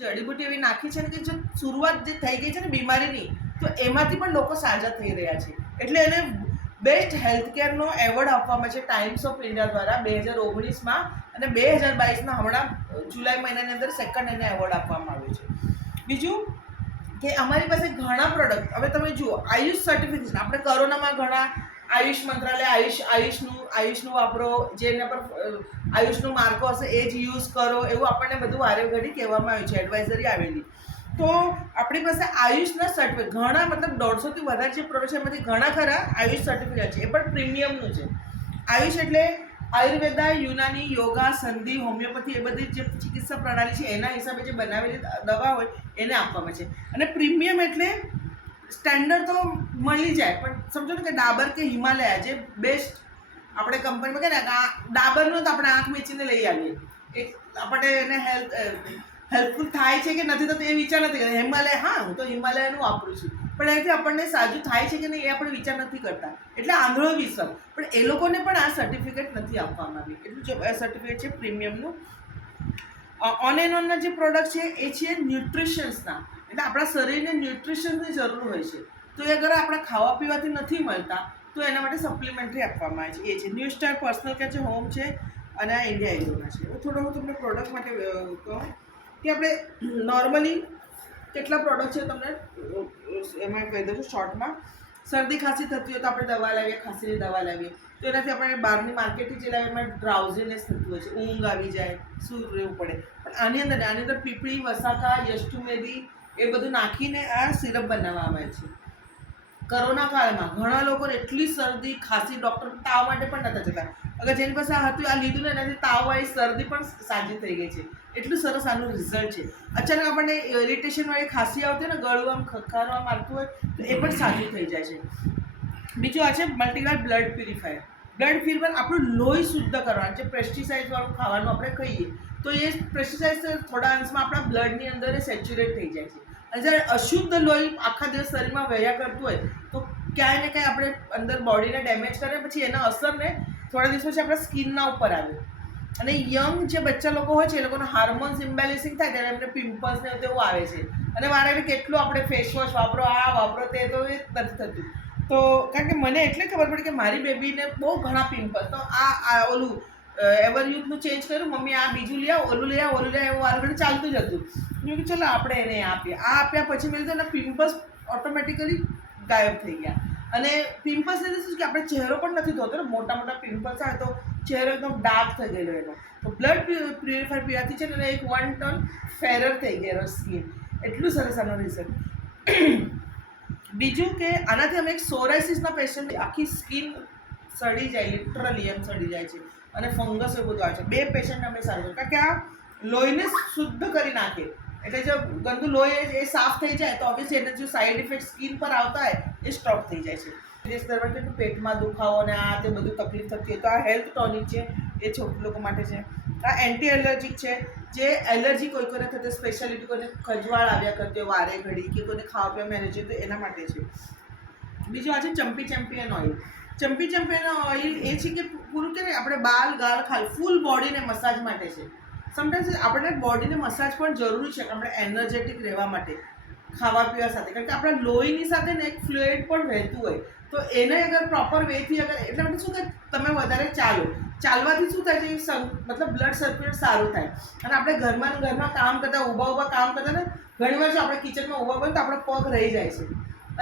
જડીબુટી એવી નાખી છે ને કે જો શરૂઆત જે થઈ ગઈ છે ને બીમારીની, તો એમાંથી પણ લોકો સાજા થઈ રહ્યા છે. એટલે એને બેસ્ટ હેલ્થ કેરનો એવોર્ડ આપવામાં છે ટાઈમ્સ ઓફ ઇન્ડિયા દ્વારા 2019માં, અને 2022માં હમણાં જુલાઈ મહિનાની અંદર સેકન્ડ એને એવોર્ડ આપવામાં આવ્યો છે. બીજું કે અમારી પાસે ઘણા પ્રોડક્ટ, હવે તમે જુઓ આયુષ સર્ટિફિકેશન, આપણે કોરોનામાં ઘણા આયુષ મંત્રાલય આયુષનું વાપરો, જેના પર આયુષનું માર્કો હશે એ જ યુઝ કરો, એવું આપણને બધું વારે ઘડી કહેવામાં આવ્યું છે, એડવાઇઝરી આવેલી. તો આપણી પાસે આયુષના સર્ટિફિકેટ ઘણા, મતલબ 150થી વધારે જે પ્રોડક્ટ છે એમાંથી ઘણા ખરા આયુષ સર્ટિફિકેટ છે, એ પણ પ્રીમિયમનું છે. આયુષ એટલે આયુર્વેદા, યુનાની, યોગા, સંધિ, હોમિયોપેથી, એ બધી જે ચિકિત્સા પ્રણાલી છે એના હિસાબે જે બનાવેલી દવા હોય એને આપવામાં છે. અને પ્રીમિયમ એટલે સ્ટેન્ડર્ડ તો મળી જાય, પણ સમજો ને કે ડાબર કે હિમાલયા જે બેસ્ટ આપણે કંપનીમાં કહે ને ડાબરનું તો આપણે આંખ મીચીને લઈ આવીએ, એક આપણને એને હેલ્પફુલ થાય છે કે નથી થતું એ વિચાર નથી કરતા. હિમાલય, હા હું તો હિમાલયનું વાપરું છું, પણ એનાથી આપણને સાજું થાય છે કે નહીં એ આપણે વિચાર નથી કરતા, એટલે આંધળો વિશ્વાસ. પણ એ લોકોને પણ આ સર્ટિફિકેટ નથી આપવામાં આવી, એટલું જે સર્ટિફિકેટ છે પ્રીમિયમનું. ઓન એન્ડ ઓનના જે પ્રોડક્ટ છે એ છે ન્યુટ્રિશન્સના, એટલે આપણા શરીરને ન્યુટ્રિશન્સની જરૂર હોય છે, તો એ અગર આપણા ખાવા પીવાથી નથી મળતા તો એના માટે સપ્લિમેન્ટરી આપવામાં આવે છે. એ છે ન્યૂ સ્ટાર પર્સનલ કેર છે, હોમ છે, અને આ ઇન્ડિયા એગ્રોના છે. હવે થોડો હું તમને પ્રોડક્ટ માટે કહું કે આપણે નોર્મલી કેટલા પ્રોડક્ટ છે તમને એમાં કહી દઉં છું શોર્ટમાં. શરદી ખાંસી થતી હોય તો આપણે દવા લાવીએ, ખાંસીની દવા લાવીએ, તો એનાથી આપણે બહારની માર્કેટથી જે લાવીએ એમાં ડ્રાઉઝીનેસ થતું હોય છે, ઊંઘ આવી જાય, શું રહેવું પડે. પણ આની અંદર પીપળી, વસાકા, યષ્ટુમેદી એ બધું નાખીને આ સિરપ બનાવવામાં આવે છે. કોરોના કાળમાં ઘણા લોકોને એટલી શરદી ખાંસી, ડૉક્ટર તાવ માટે પણ નતા જતા, અગર જેની પાસે આ હતું આ લીધું ને એનાથી તાવવાળી શરદી પણ સાજી થઈ ગઈ છે. એટલું સરસ આનું રિઝલ્ટ છે. અચાનક આપણને ઇરિટેશનવાળી ખાંસી આવતી હોય ને, ગળું આમ ખખારવા મારતું હોય તો એ પણ સાજું થઈ જાય છે. બીજું આ છે multigrain blood purifier. Blood purifier આપણું લોહી શુદ્ધ કરવાનું, જે પેસ્ટિસાઇડવાળું ખાવાનું આપણે ખાઈએ તો એ પેસ્ટિસાઇડ થોડા અંશમાં આપણા બ્લડની અંદર એ સેચ્યુરેટ થઈ જાય છે. અને જ્યારે અશુદ્ધ લોહી આખા દિવસ શરીરમાં વહ્યા કરતું હોય તો ક્યાંય ને ક્યાંય આપણે અંદર બોડીને ડેમેજ કરે, પછી એના અસરને થોડા દિવસ પછી આપણા સ્કિનના ઉપર આવે. અને યંગ જે બચ્ચા લોકો હોય છે એ લોકોના હાર્મોન્સ ઇમ્બેલેન્સિંગ થાય ત્યારે એમને પિમ્પલ્સ ને તેવું આવે છે. અને વારે કેટલું આપણે ફેસ વોશ વાપરો, આ વાપરો, તે તો એ નથી થતું. તો કારણ કે મને એટલે ખબર પડી કે મારી બેબીને બહુ ઘણા પિમ્પલ્સ, તો આ ઓલું એવરયુથનું ચેન્જ કર્યું, મમ્મી આ બીજું લઈ આવો, ઓલું લઈ આવો, ઓલું લઈ આવો, વારે ચાલતું જ હતું. મેં કીધું ચલો આપણે એને આપીએ. આ આપ્યા પછી મેં લીધું, પિમ્પલ્સ ઓટોમેટિકલી ગાયબ થઈ ગયા. અને પિમ્પલ્સ એટલે શું કે આપણે ચહેરો પણ નથી ધોતો ને, મોટા મોટા પિમ્પલ્સ આવે તો ચહેરો એકદમ ડાર્ક થઈ ગયેલો એનો. તો બ્લડ પ્યુરિફાયર પીવાથી છે ને એક 1 ટન ફેરર થઈ ગયેલો સ્કિન. એટલું સરસ આનો રિઝલ્ટ. બીજું કે આનાથી અમે એક સોરાઇસિસના પેશન્ટ આખી સ્કિન સડી જાય, લિટરલી એમ સડી જાય છે, અને ફંગસ એવું બધું આવે છે. 2 પેશન્ટને અમે સારું કર્યું, કારણ કે આ લોહીને શુદ્ધ કરી નાખે. એટલે જો ગંદુ લોહી એ સાફ થઈ જાય તો ઓબ્વિયસલી એને જો સાઈડ ઇફેક્ટ સ્કિન પર આવતા હોય એ સ્ટોપ થઈ જાય છે. દિવસ દરમિયાન કેટલું પેટમાં દુખાવો અને આ તે બધું તકલીફ થતી હોય તો આ હેલ્થ ટોનિક છે, એ છોકરા લોકો માટે છે. આ એન્ટી એલર્જીક છે, જે એલર્જી કોઈ કોઈને થતી, સ્પેશિયાલિટી કોઈને ખજવાળ આવ્યા કરતી હોય વારે ઘડી, કે કોઈને ખાવા પીવામાં એલર્જી તો એના માટે છે. બીજું આ છે ચંપી ચેમ્પિયન ઓઇલ. ચંપી ચેમ્પિયન ઓઇલ એ છે કે પૂરું કે આપણે બાલ, ગાલ, ખાલ ફૂલ બોડીને મસાજ માટે છે. સમટાઈમ્સ આપણે બોડીને મસાજ પણ જરૂરી છે આપણે એનર્જેટિક રહેવા માટે ખાવા પીવા સાથે, કારણ કે આપણા લોહીની સાથે ને એક ફ્લુઇડ પણ વહેતું હોય, તો એને અગર પ્રોપર વેથી અગર, એટલે માટે શું કે તમે વધારે ચાલવાથી શું થાય છે, મતલબ બ્લડ સર્ક્યુલેટ સારું થાય. અને આપણે ઘરમાં કામ કરતા, ઊભા કામ કરતા ને ઘણી વાર જો આપણે કિચનમાં ઊભા હોય તો આપણો પગ રહી જાય છે,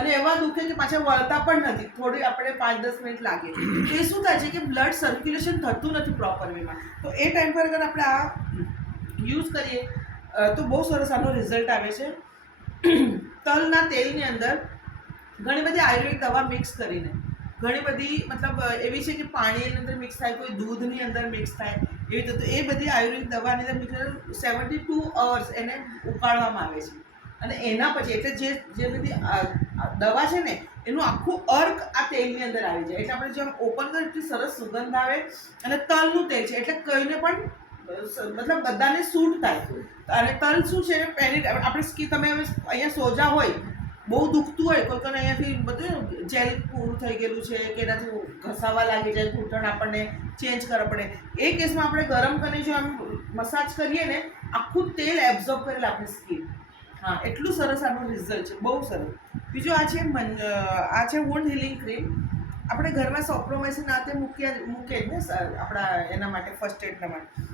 અને એવા દુખે કે પાછા વળતા પણ નથી, થોડી આપણે 5-10 મિનિટ લાગે. તો એ શું થાય છે કે બ્લડ સર્ક્યુલેશન થતું નથી પ્રોપર વેમાં. તો એ ટાઈમ પર અગર આપણે આ યુઝ કરીએ તો બહુ સરસ આનો રિઝલ્ટ આવે છે. તલના તેલની અંદર ઘણી બધી આયુર્વેદિક દવા મિક્સ કરીને, ઘણી બધી મતલબ એવી છે કે પાણીની અંદર મિક્સ થાય, કોઈ દૂધની અંદર મિક્સ થાય, એવી રીતે. તો એ બધી આયુર્વેદિક દવાની અંદર મિક્સ 72 અવર્સ એને ઉકાળવામાં આવે છે. અને એના પછી એટલે જે બધી દવા છે ને એનું આખું અર્ક આ તેલની અંદર આવી જાય. એટલે આપણે જેમ ઓપન કરીએ એટલી સરસ સુગંધ આવે. અને તલનું તેલ છે એટલે કોઈને પણ મતલબ બધાને સૂટ થાય. અને તલ શું છે એની આપણી સ્કિન, તમે હવે અહીંયા સોજા હોય, બહુ દુખતું હોય, કોઈ કોઈને અહીંયાથી બધું જેલ પૂરું થઈ ગયેલું છે કે એનાથી ઘસાવા લાગી જાય, ઘૂંટણ આપણને ચેન્જ કરવા પડે, એ કેસમાં આપણે ગરમ કરીને જો આમ મસાજ કરીએ ને આખું તેલ એબ્ઝોર્બ કરેલ આપણી સ્કિન. હા, એટલું સરસ આનું રિઝલ્ટ છે, બહુ સરસ. બીજું આ છે વોન્ડ હિલિંગ ક્રીમ. આપણે ઘરમાં સોપ્રોમેસિન આ તે મૂકે જ ને આપણા એના માટે ફર્સ્ટ એડના માટે.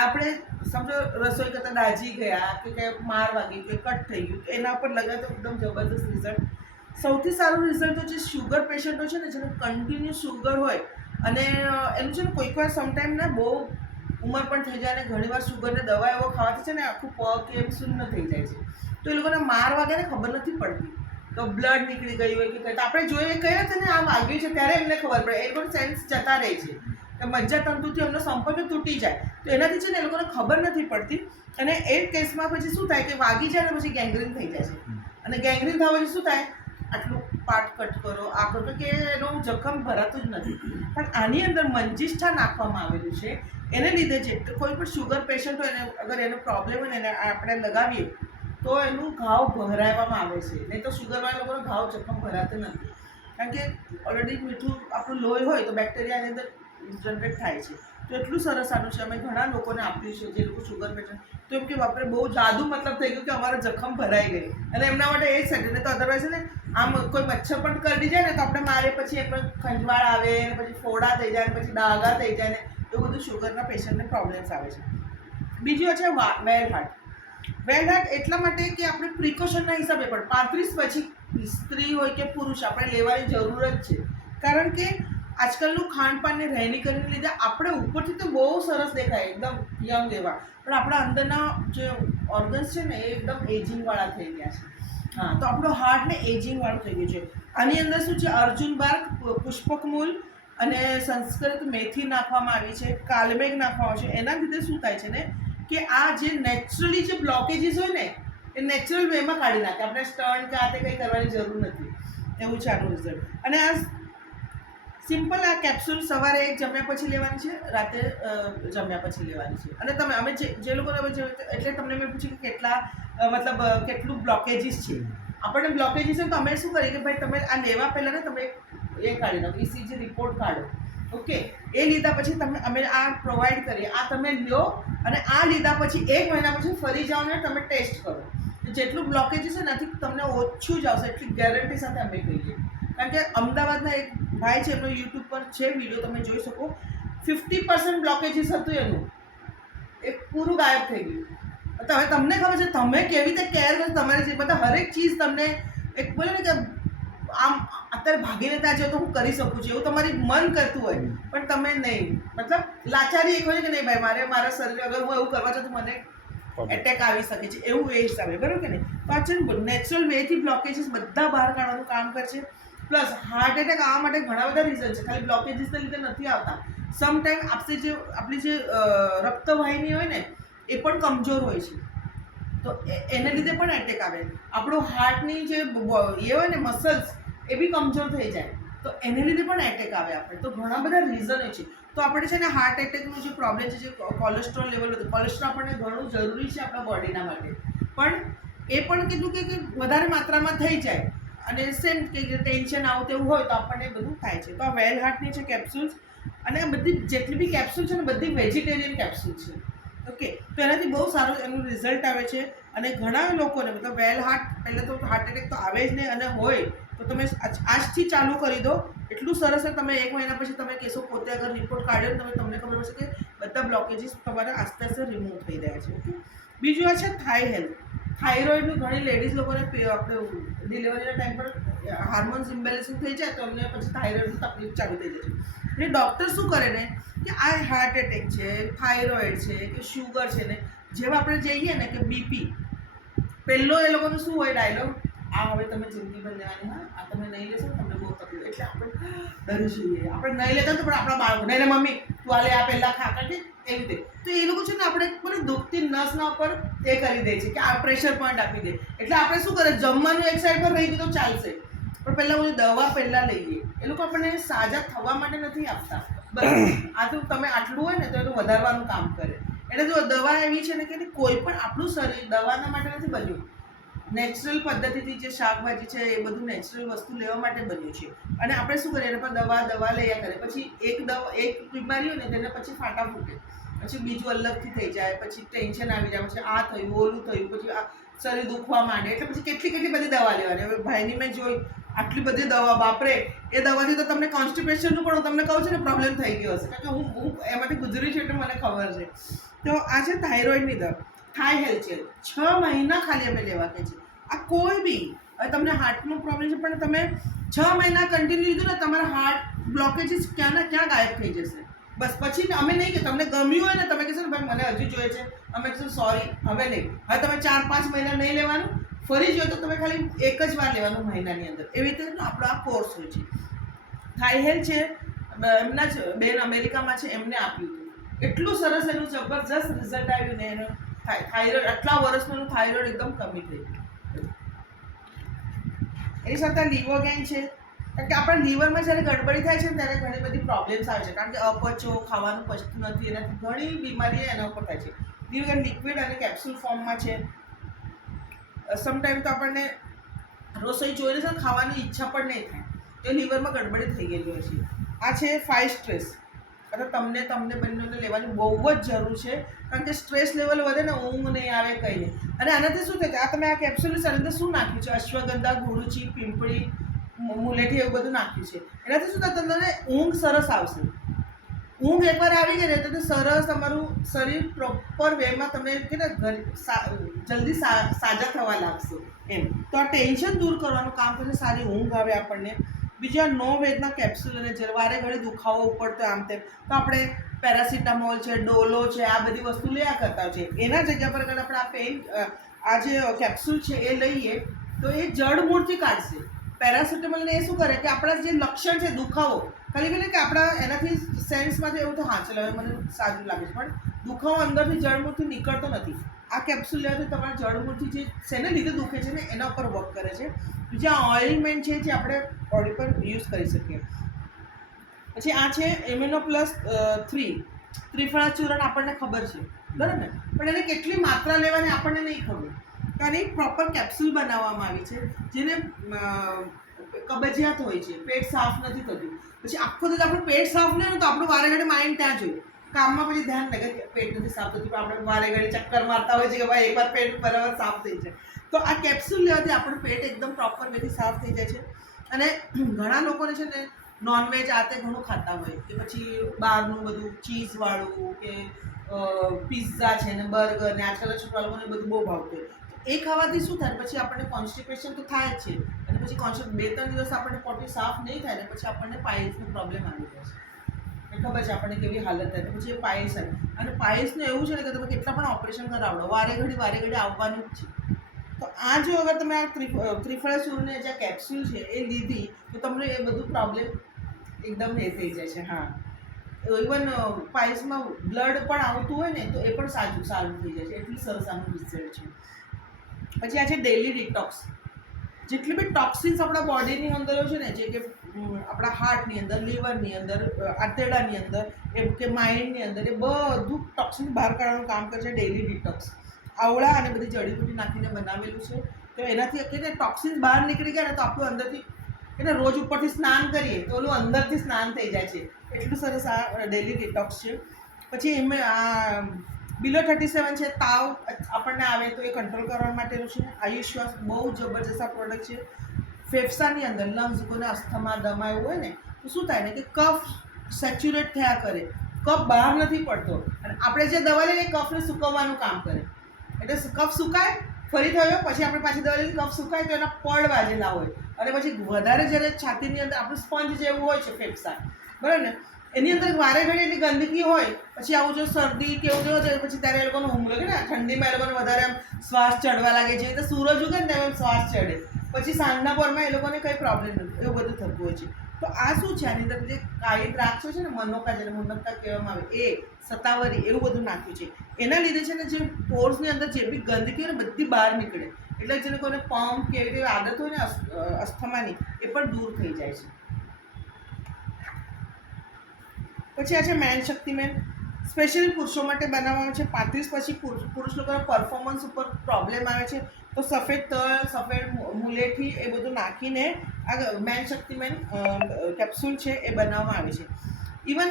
આપણે સમજો રસોઈ કરતાં દાજી ગયા કે કંઈ માર વાગી ગયો, કટ થઈ ગયું, તો એના પર લગાવે તો એકદમ જબરદસ્ત રિઝલ્ટ. સૌથી સારું રિઝલ્ટ તો જે શુગર પેશન્ટો છે ને, જેને કન્ટિન્યુ શુગર હોય અને એનું છે ને કોઈક વાર સમટાઈમ ને બહુ ઉંમર પણ થઈ જાય અને ઘણીવાર શુગરની દવા એવો ખાવાથી છે ને આખું પગ કે એમ શૂન્ય થઈ જાય છે, તો એ લોકોને માર વાગે ને ખબર નથી પડતી, તો બ્લડ નીકળી ગયું હોય કે કંઈ, તો આપણે જોઈએ કયા છે ને આ વાગ્યું છે ત્યારે એમને ખબર પડે. એ લોકો સેન્સ જતા રહે છે કે મજ્જાતંતુથી એમનો સંપર્ક તૂટી જાય, તો એનાથી છે ને એ લોકોને ખબર નથી પડતી. અને એ કેસમાં પછી શું થાય કે વાગી જાય ને પછી ગેંગ્રીન થઈ જાય છે, અને ગેંગ્રીન થવા પછી શું થાય, આટલું પાર્ટ કટ કરો, આ કરો, કે એનું જખમ ભરાતું જ નથી. પણ આની અંદર મંજિષ્ઠા નાખવામાં આવેલું છે, એને લીધે જે કોઈ પણ શુગર પેશન્ટ હોય એને અગર એનો પ્રોબ્લેમ હોય ને એને આપણે લગાવીએ તો એનું ઘાવ ભરાવવામાં આવે છે. નહીં તો શુગરવાળા લોકોનો ઘાવ જખમ ભરાતો નથી, કારણ કે ઓલરેડી મીઠું આપણું લોહી હોય તો બેક્ટેરિયાની અંદર જનરેટ થાય છે. તો એટલું સરસ આનું છે. અમે ઘણા લોકોને આપ્યું છે જે લોકો શુગર પેશન્ટ, તો એમ કે બાપરે બહુ જાદુ મતલબ થઈ ગયું કે અમારો જખમ ભરાઈ ગઈ. અને એમના માટે એ જ સેટ. ને તો અદરવાઇઝ ને આમ કોઈ મચ્છર પણ કરડી જાય ને તો આપણે મારે પછી એમને ખંજવાળ આવે ને પછી ફોડા થઈ જાય ને પછી ડાઘા થઈ જાય ને એવું બધું શુગરના પેશન્ટને પ્રોબ્લેમ્સ આવે છે. બીજું છે વેલ હાર્ટ. વેલ હાર્ટ એટલા માટે કે આપણે પ્રિકોશનના હિસાબે પણ 35 પછી સ્ત્રી હોય કે પુરુષ આપણે લેવાની જરૂર જ છે, કારણ કે આજકાલનું ખાનપાન ને રહેણી કરીને લીધે આપણે ઉપરથી તો બહુ સરસ દેખાય એકદમ યંગ એવા, પણ આપણા અંદરના જે ઓર્ગન્સ છે ને એ એકદમ એજિંગવાળા થઈ ગયા છે. હા, તો આપણો હાર્ટ ને એજિંગવાળું થઈ ગયું છે. આની અંદર શું છે, અર્જુન બાર્ક, પુષ્પકમૂલ અને સંસ્કૃત મેથી નાખવામાં આવી છે, કાલમેઘ નાખવામાં આવે છે. એના લીધે શું થાય છે ને કે આ જે નેચરલી જે બ્લોકેજીસ હોય ને એ નેચરલ વેમાં કાઢી નાખે. આપણે સ્ટર્ન કે આ તે કંઈ કરવાની જરૂર નથી. એવું છે આનું રિઝલ્ટ. અને આ સિમ્પલ આ કેપ્સ્યુલ સવારે એક જમ્યા પછી લેવાની છે, રાતે જમ્યા પછી લેવાની છે. અને તમે અમે જે લોકોને એટલે તમને મેં પૂછ્યું કે મતલબ કેટલું બ્લોકેજીસ છે. આપણને બ્લોકેજીસ છે તો અમે શું કરીએ કે ભાઈ તમે આ લેવા પહેલાં ને તમે એ કાઢી નાખો, ECG રિપોર્ટ કાઢો. ઓકે, એ લીધા પછી અમે આ પ્રોવાઈડ કરીએ, આ તમે લો અને આ લીધા પછી 1 મહિના પછી ફરી જાઓ ને તમે ટેસ્ટ કરો. જેટલું બ્લોકેજીસ છે નથી તમને ઓછું જ આવશે, એટલી ગેરંટી સાથે અમે કહીએ. કારણ કે અમદાવાદના એક ભાઈ છે, એમનો યુટ્યુબ પર છે વિડીયો, તમે જોઈ શકો. 50% બ્લોકેજીસ હતું એનું, એ પૂરું ગાયબ થઈ ગયું. તો હવે તમને ખબર છે તમે કેવી રીતે કેર કરો, તમારી જે બધા હરેક ચીજ તમને એક બોલે ને કે આમ અત્યારે ભાગીને ત્યાં જાઓ તો હું કરી શકું છું એવું તમારી મન કરતું હોય, પણ તમે નહીં, મતલબ લાચારી એક હોય કે નહીં ભાઈ મારા શરીર અગર હું એવું કરવા છું તો મને એટેક આવી શકે છે, એવું એ હિસાબે, બરાબર કે નહીં. તો આ છે નેચરલ વેથી બ્લોકેજીસ બધા બહાર કાઢવાનું કામ કરશે. પ્લસ હાર્ટ એટેક આવવા માટે ઘણા બધા રીઝન છે, ખાલી બ્લોકેજીસના લીધે નથી આવતા. સમટાઈમ આપણી જે રક્તવાહિની હોય ને એ પણ કમજોર હોય છે, તો એને લીધે પણ એટેક આવે. આપણું હાર્ટની જે એ હોય ને મસલ્સ એ બી કમજોર થઈ જાય, તો એને લીધે પણ એટેક આવે આપણે. તો ઘણા બધા રીઝન છે. તો આપણે છે ને હાર્ટ એટેકનું જે પ્રોબ્લેમ છે, જે કોલેસ્ટ્રોલ લેવલ હતું, કોલેસ્ટ્રોલ આપણને ઘણું જરૂરી છે આપણા બોડીના માટે, પણ એ પણ કીધું કે વધારે માત્રામાં થઈ જાય અને સેમ કે ટેન્શન આવું તેવું હોય તો આપણને બધું થાય છે. તો આ વેલ હાર્ટની છે કેપ્સ્યુલ્સ, અને આ બધી જેટલી બી કેપ્સ્યુલ છે ને બધી વેજીટેરિયન કેપ્સ્યુલ છે. ઓકે, તો એનાથી બહુ સારું એનું રિઝલ્ટ આવે છે. અને ઘણા લોકોને મતલબ વેલ હાર્ટ પહેલાં તો હાર્ટ એટેક તો આવે જ નહીં, અને હોય તો તમે આજથી ચાલુ કરી દો. એટલું સરસ છે, તમે 1 મહિના પછી તમે કહેશો પોતે અગર રિપોર્ટ કાઢ્યો તો તમને ખબર પડશે કે બધા બ્લોકેજીસ તમારા આસ્તે આસ્તે રિમૂવ થઈ રહ્યા છે. ઓકે, બીજું આ છે થાઈ હેલ્થ. થાઇરોઇડનું ઘણી લેડીઝ લોકોને આપણે ડિલિવરીના ટાઈમ પર હાર્મોન્સ ઇમ્બેલેન્સિંગ થઈ જાય તો અમને પછી થાઇરોઇડની તકલીફ ચાલુ થઈ જાય છે. એટલે ડૉક્ટર શું કરે ને કે આ હાર્ટ એટેક છે, થાઇરોઇડ છે કે શુગર છે ને, જેમ આપણે જઈએ ને કે બીપી, પહેલો એ લોકોનું શું હોય ડાયલોગ, આ હવે તમે જિંદગી પર લેવાની, હા આ તમે નહીં લેશો તમને બહુ તકલીફ. એટલે આપણે ડરી જઈએ, આપણે નહીં લેતા તો પણ આપણા બાળકો નહીં, મમ્મી તું આ લે, આ પહેલાં ખા, કારણ કે એવી રીતે. તો એ લોકો છે ને આપણે મને દુખતી નસના ઉપર એ કરી દે છે કે આ પ્રેશર પોઈન્ટ આપી દે. એટલે આપણે શું કરે, જમવાનું એક સાઈડ પર રહી ગયું તો ચાલશે, પણ પહેલાં હું દવા પહેલાં લઈએ. એ લોકો આપણને સાજા થવા માટે નથી આપતા, બસ આ તો તમે આટલું હોય ને તો એનું વધારવાનું કામ કરે. એટલે જો દવા એવી છે ને કે કોઈ પણ આપણું શરીર દવાના માટે નથી બન્યું, નેચરલ પદ્ધતિથી જે શાકભાજી છે એ બધું નેચરલ વસ્તુ લેવા માટે બન્યું છે. અને આપણે શું કરીએ એના પર દવા લઈએ કરે, પછી એક બીમારી હોય ને તેને પછી ફાટા ફૂટે. પછી બીજું અલગથી થઈ જાય, પછી ટેન્શન આવી જાય, પછી આ થયું, ઓલું થયું, પછી આ શરીર દુખવા માંડે, એટલે પછી કેટલી બધી દવા લેવાની. હવે ભાઈની મેં જોઈ આટલી બધી દવા, બાપરે, એ દવાથી તો તમને કોન્સ્ટિપેશનનું પણ હું તમને કહું છું ને પ્રોબ્લેમ થઈ ગયો હશે, કારણ કે હું એમાંથી ગુજરી છું એટલે મને ખબર છે. તો આ છે થાઇરોઇડની દવા. થાઈ હેલ્થ છે, 6 મહિના ખાલી અમે લેવા કે છે. આ કોઈ બી, હવે તમને હાર્ટનો પ્રોબ્લેમ છે પણ તમે 6 મહિના કન્ટિન્યુ લીધું ને, તમારા હાર્ટ બ્લોકેજીસ ક્યાં ને ક્યાં ગાયબ થઈ જશે. બસ પછી અમે નહીં કે તમને ગમ્યું હોય ને, તમે કહેશો ને ભાઈ મને હજુ જોઈએ છે, અમે કહીશું સોરી હવે નહીં. હવે તમે 4-5 મહિના નહીં લેવાનું, ફરી જોઈએ તો તમે ખાલી એક જ વાર લેવાનું મહિનાની અંદર. એવી રીતે આપણો આ કોર્સ હોય છે. થાઈ હેલ્થ છે, એમના જ બેન અમેરિકામાં છે, એમને આપ્યું હતું. એટલું સરસ એનું જબરજસ્ત રિઝલ્ટ આવ્યું ને એનું. થાઇરોઇડ આટલા વર્ષનું એનું થાઇરોઇડ એકદમ કમી થઈ ગયું. એની સાથે લીવર ગેઇન છે, કારણ કે આપણા લીવરમાં જ્યારે ગડબડી થાય છે ને ત્યારે ઘણી બધી પ્રોબ્લેમ્સ આવે છે, કારણ કે અપચો, ખાવાનું પચતું નથી, એનાથી ઘણી બીમારી એના ઉપર થાય છે. લીવર ગેઇન લિક્વિડ અને કેપ્સ્યુલ ફોર્મમાં છે. સમટાઈમ તો આપણને રસોઈ જોઈને છે ખાવાની ઈચ્છા પણ નહીં થાય, તો લીવરમાં ગડબડી થઈ ગયેલી હોય છે. આ છે 5 સ્ટ્રેસ. એટલે તમને બંનેને લેવાની બહુ જ જરૂર છે, કારણ કે સ્ટ્રેસ લેવલ વધે ને, ઊંઘ નહીં આવે, કંઈ નહીં. અને આનાથી શું થાય, આ તમે આ કેપ્સ્યુલની અંદર શું નાખ્યું છે, અશ્વગંધા, ગુરુચી, પીંપળી, મુલેઠી એવું બધું નાખ્યું છે. એનાથી શું થાય, તમને ઊંઘ સરસ આવશે. ઊંઘ એકવાર આવી ગઈ ને તો સરસ તમારું શરીર પ્રોપર વેમાં તમને કે ને જલ્દી સાજા થવા લાગશે એમ. તો આ ટેન્શન દૂર કરવાનું કામ કરશે, સારી ઊંઘ આવે આપણને. બીજા 9 વેદના કેપ્સ્યુલ, અને વારે ઘડી દુખાવો ઉપડતો આમ તેમ, તો આપણે પેરાસિટામોલ છે, ડોલો છે, આ બધી વસ્તુ લેવા કરતા છે. એના જગ્યા પર અગર આપણે આ જે કેપ્સ્યુલ છે એ લઈએ તો એ જડમૂળથી કાઢશે. પેરાસિટામોલને એ શું કરે કે આપણા જે લક્ષણ છે દુખાવો, ખાલી કે આપણા એનાથી સેન્સમાંથી એવું તો હા ચલો હવે મને સારું લાગે છે, પણ દુખાવો અંદરથી જડમૂળથી નીકળતો નથી. આ કેપ્સ્યુલ લેવાથી તમારા જડમૂળથી જે શેને લીધે દુખે છે ને એના ઉપર વર્ક કરે છે. બીજા ઓઇલમેન્ટ છે જે આપણે બોડી પર યુઝ કરી શકીએ. પછી આ છે ઇમ્યુનો પ્લસ 3 ત્રિફળા ચૂર્ણ. આપણને ખબર છે બરાબર ને, પણ એને કેટલી માત્રા લેવાની આપણને નહીં ખબર, કારણ એ પ્રોપર કેપ્સ્યુલ બનાવવામાં આવી છે. જેને કબજિયાત હોય છે, પેટ સાફ નથી થતું, પછી આખો દિવસ આપણું પેટ સાફ નહીં હોય તો આપણું વારે ઘડી માઇન્ડ ત્યાં જોયું, કામમાં પછી ધ્યાન લગે કે પેટ નથી સાફ થતું, પણ આપણે વારે ઘડી ચક્કર મારતા હોય છે કે ભાઈ એકવાર પેટ બરાબર સાફ થઈ જાય. તો આ કેપ્સ્યુલ લેવાથી આપણું પેટ એકદમ પ્રોપર વેથી સાફ થઈ જાય છે. અને ઘણા લોકોને છે ને નોનવેજ આ તે ઘણું ખાતા હોય, કે પછી બહારનું બધું ચીઝવાળું કે પિઝા છે ને બર્ગર ને, આજકાલ છોકરા લોકોને બધું બહુ ભાવતું હોય. એ ખાવાથી શું થાય, પછી આપણને કોન્સ્ટિપેશન તો થાય જ છે, અને પછી 2-3 દિવસ આપણને પોટી સાફ નહીં થાય ને પછી આપણને પાઇલ્સનો પ્રોબ્લેમ આવી જાય છે. ખબર છે આપણને કેવી હાલત થાય, તો પછી એ પાઇલ્સ આવે. અને પાઇલ્સનું એવું છે ને કે તમે કેટલા પણ ઓપરેશન કરાવડો, વારે ઘડી આવવાનું જ છે. તો આ જો અગર તમે આ ત્રિફળા ચૂર્ણને જે કેપ્સ્યુલ છે એ લીધી તો તમને એ બધું પ્રોબ્લેમ એકદમ એ થઈ જાય છે. હા, ઇવન પાઇલ્સમાં બ્લડ પણ આવતું હોય ને તો એ પણ સારું થઈ જાય છે. એટલી સરસ આનું રિઝલ્ટ છે. પછી આ છે ડેલી ડિટોક્સ. જેટલી બી ટોક્સિન્સ આપણા બોડીની અંદર હોય છે ને, જે કે આપણા હાર્ટની અંદર, લીવરની અંદર, આંતરડાની અંદર, એમ કે માઇન્ડની અંદર, એ બધું ટોક્સિન બહાર કાઢવાનું કામ કરે છે ડેલી ડિટોક્સ. આવળા અને બધી જડીબુટી નાખીને બનાવેલું છે. તો એનાથી કે ટોક્સિન્સ બહાર નીકળી ગયા ને તો આપણું અંદરથી એને રોજ ઉપરથી સ્નાન કરીએ તો ઓલું અંદરથી સ્નાન થઈ જાય છે. એટલું સરસ આ ડેલી ડિટોક્સ છે. પછી એમાં આ બિલો 37 છે, તાવ આપણને આવે તો એ કંટ્રોલ કરવા માટેનું છે. આયુશ્વાસ બહુ જબરજસ્ત આ પ્રોડક્ટ છે. ફેફસાની અંદર લંગ્સ, કોઈને અસ્થમા, દમા એવું હોય ને તો શું થાય ને કે કફ સેચ્યુરેટ થયા કરે, કફ બહાર નથી પડતો, અને આપણે જે દવા લઈએ કફને સુકવવાનું કામ કરે. એટલે કફ સુકાય, ફરી થયો, પછી આપણે પાછી દવા લઈએ, કફ સુકાય તો એના પડ વાજેલા હોય, અને પછી વધારે જ્યારે છાતીની અંદર આપણું સ્પંજ જેવું હોય છે ફેફસા, બરાબર ને, એની અંદર વારે ઘડી એટલી ગંદકી હોય, પછી આવું જો શરદી કેવું કેવું થાય પછી ત્યારે એ લોકોનો હુમલો કે ને ઠંડીમાં એ લોકોને વધારે આમ શ્વાસ ચડવા લાગે છે, તો સૂરજ ઉગે ને એમ શ્વાસ ચડે, પછી સાંજના પોરમાં એ લોકોને કંઈ પ્રોબ્લેમ નથી, એવું બધું થતું હોય છે. તો આ શું છે, આની અંદર જે કાળી દ્રાક્ષ છે ને, મનોકા જેને મુનક્કા કહેવામાં આવે, એ સતાવરી એવું બધું નાખ્યું છે. એના લીધે છે ને જે પોર્સની અંદર જે બી ગંદકી હોય ને બધી બહાર નીકળે, એટલે જે લોકોને પંપ કે એવી આદત હોય ને અસ્થમાની એ પણ દૂર થઈ જાય છે. પછી આ છે મેન શક્તિમેન, સ્પેશિયલી પુરુષો માટે બનાવવામાં છે. 35 પછી પુરુષ લોકોના પરફોર્મન્સ ઉપર પ્રોબ્લેમ આવે છે, તો સફેદ તલ, સફેદ મુલેઠી એ બધું નાખીને આ મેન શક્તિમેન કેપ્સ્યુલ છે એ બનાવવામાં આવે છે. ઇવન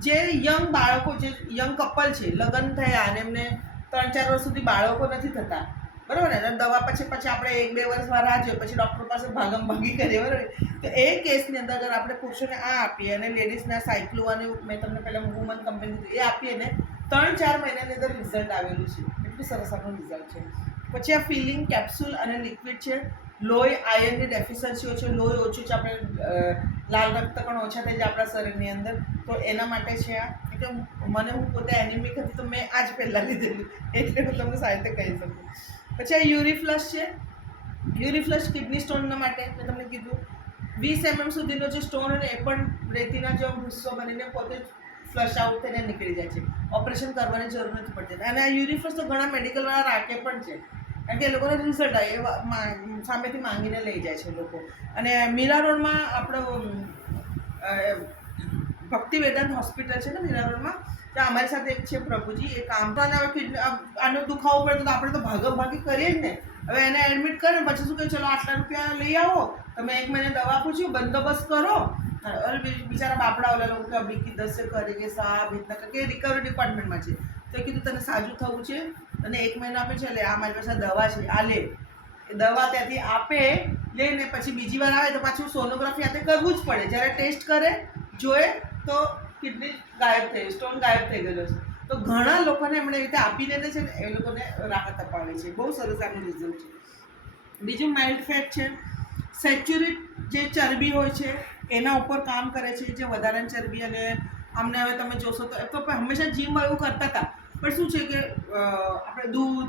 જે યંગ બાળકો, જે યંગ કપલ છે, લગ્ન થયા અને એમને 3-4 વર્ષ સુધી બાળકો નથી થતા, બરાબર ને, અને દવા પછી આપણે 1-2 વર્ષ રાહ જોઈએ, પછી ડૉક્ટર પાસે ભાગી કરીએ, બરાબર. તો એ કેસની અંદર અગર આપણે પુરુષોને આ આપીએ અને લેડીઝના સાયક્લોવાની મેં તમને પહેલાં વુમન કંપની એ આપીએ ને 3-4 મહિનાની અંદર રિઝલ્ટ આવેલું છે. એટલું સરસ આનું રિઝલ્ટ છે. પછી આ ફિલિંગ કેપ્સ્યુલ અને લિક્વિડ છે. લોહી આયર્નની ડેફિશિયન્સી ઓછી, લોહી ઓછું છે, આપણે લાલ રક્ત પણ ઓછા થઈ જાય આપણા શરીરની અંદર, તો એના માટે છે આ. એટલે હું પોતે એનિમિક હતી તો મેં આ જ પહેલાં લીધેલું, એટલે હું તમને સારી રીતે કહી શકું. પછી આ યુરિફ્લશ છે. યુરિફ્લશ કિડની સ્ટોનના માટે મેં તમને કીધું. 20 mm સુધીનો જે સ્ટોન હોય ને એ પણ રેતીના જેવો ભૂસ્સો બનીને પોતે ફ્લશ આઉટ થઈને નીકળી જાય છે. ઓપરેશન કરવાની જરૂર નથી પડતી. અને આ યુરિફ્લશ તો ઘણા મેડિકલવાળા રાખે પણ છે, કારણ કે એ લોકોને રિઝલ્ટ આવે સામેથી માંગીને લઈ જાય છે લોકો. અને મીરા રોડમાં આપણો ભક્તિ વેદાંત હોસ્પિટલ છે ને મીરા રોડમાં, ત્યાં અમારી સાથે એક છે પ્રભુજી, એ કામ તો આનો દુખાવો પડે તો આપણે તો ભાગી કરીએ જ ને. હવે એને એડમિટ કરે પછી શું કહે, ચલો આટલા રૂપિયા લઈ આવો, તમે 1 મહિને દવા પૂછ્યું, બંદોબસ્ત કરો. અરે બિચારા બાપડા ઓલા લોકો કે અભી કી 10 से करेंगे साहब इतना કે રિકવરી ડિપાર્ટમેન્ટમાં છે. તો કીધું તને સાજું થવું છે અને 1 મહિનો આપે છે, લે આ મારી પાસે દવા છે, આ લે. એ દવા ત્યાંથી આપે, લઈને પછી બીજી વાર આવે તો પાછું સોનોગ્રાફી હાથે કરવું જ પડે. જ્યારે ટેસ્ટ કરે, જોએ તો કિડની ગાયબ થઈ, સ્ટોન ગાયબ થઈ ગયેલો છે. તો ઘણા લોકોને એમણે રીતે આપીને છે ને એ લોકોને રાહત અપાવે છે. બહુ સરસ આનું રિઝલ્ટ છે. બીજું માઇલ્ડ ફેટ છે. સેચ્યુરેટ જે ચરબી હોય છે એના ઉપર કામ કરે છે, જે વધારાની ચરબી. અને આમને હવે તમે જોશો તો હંમેશા જીમ એવું કરતા હતા, પણ શું છે કે આપણે દૂધ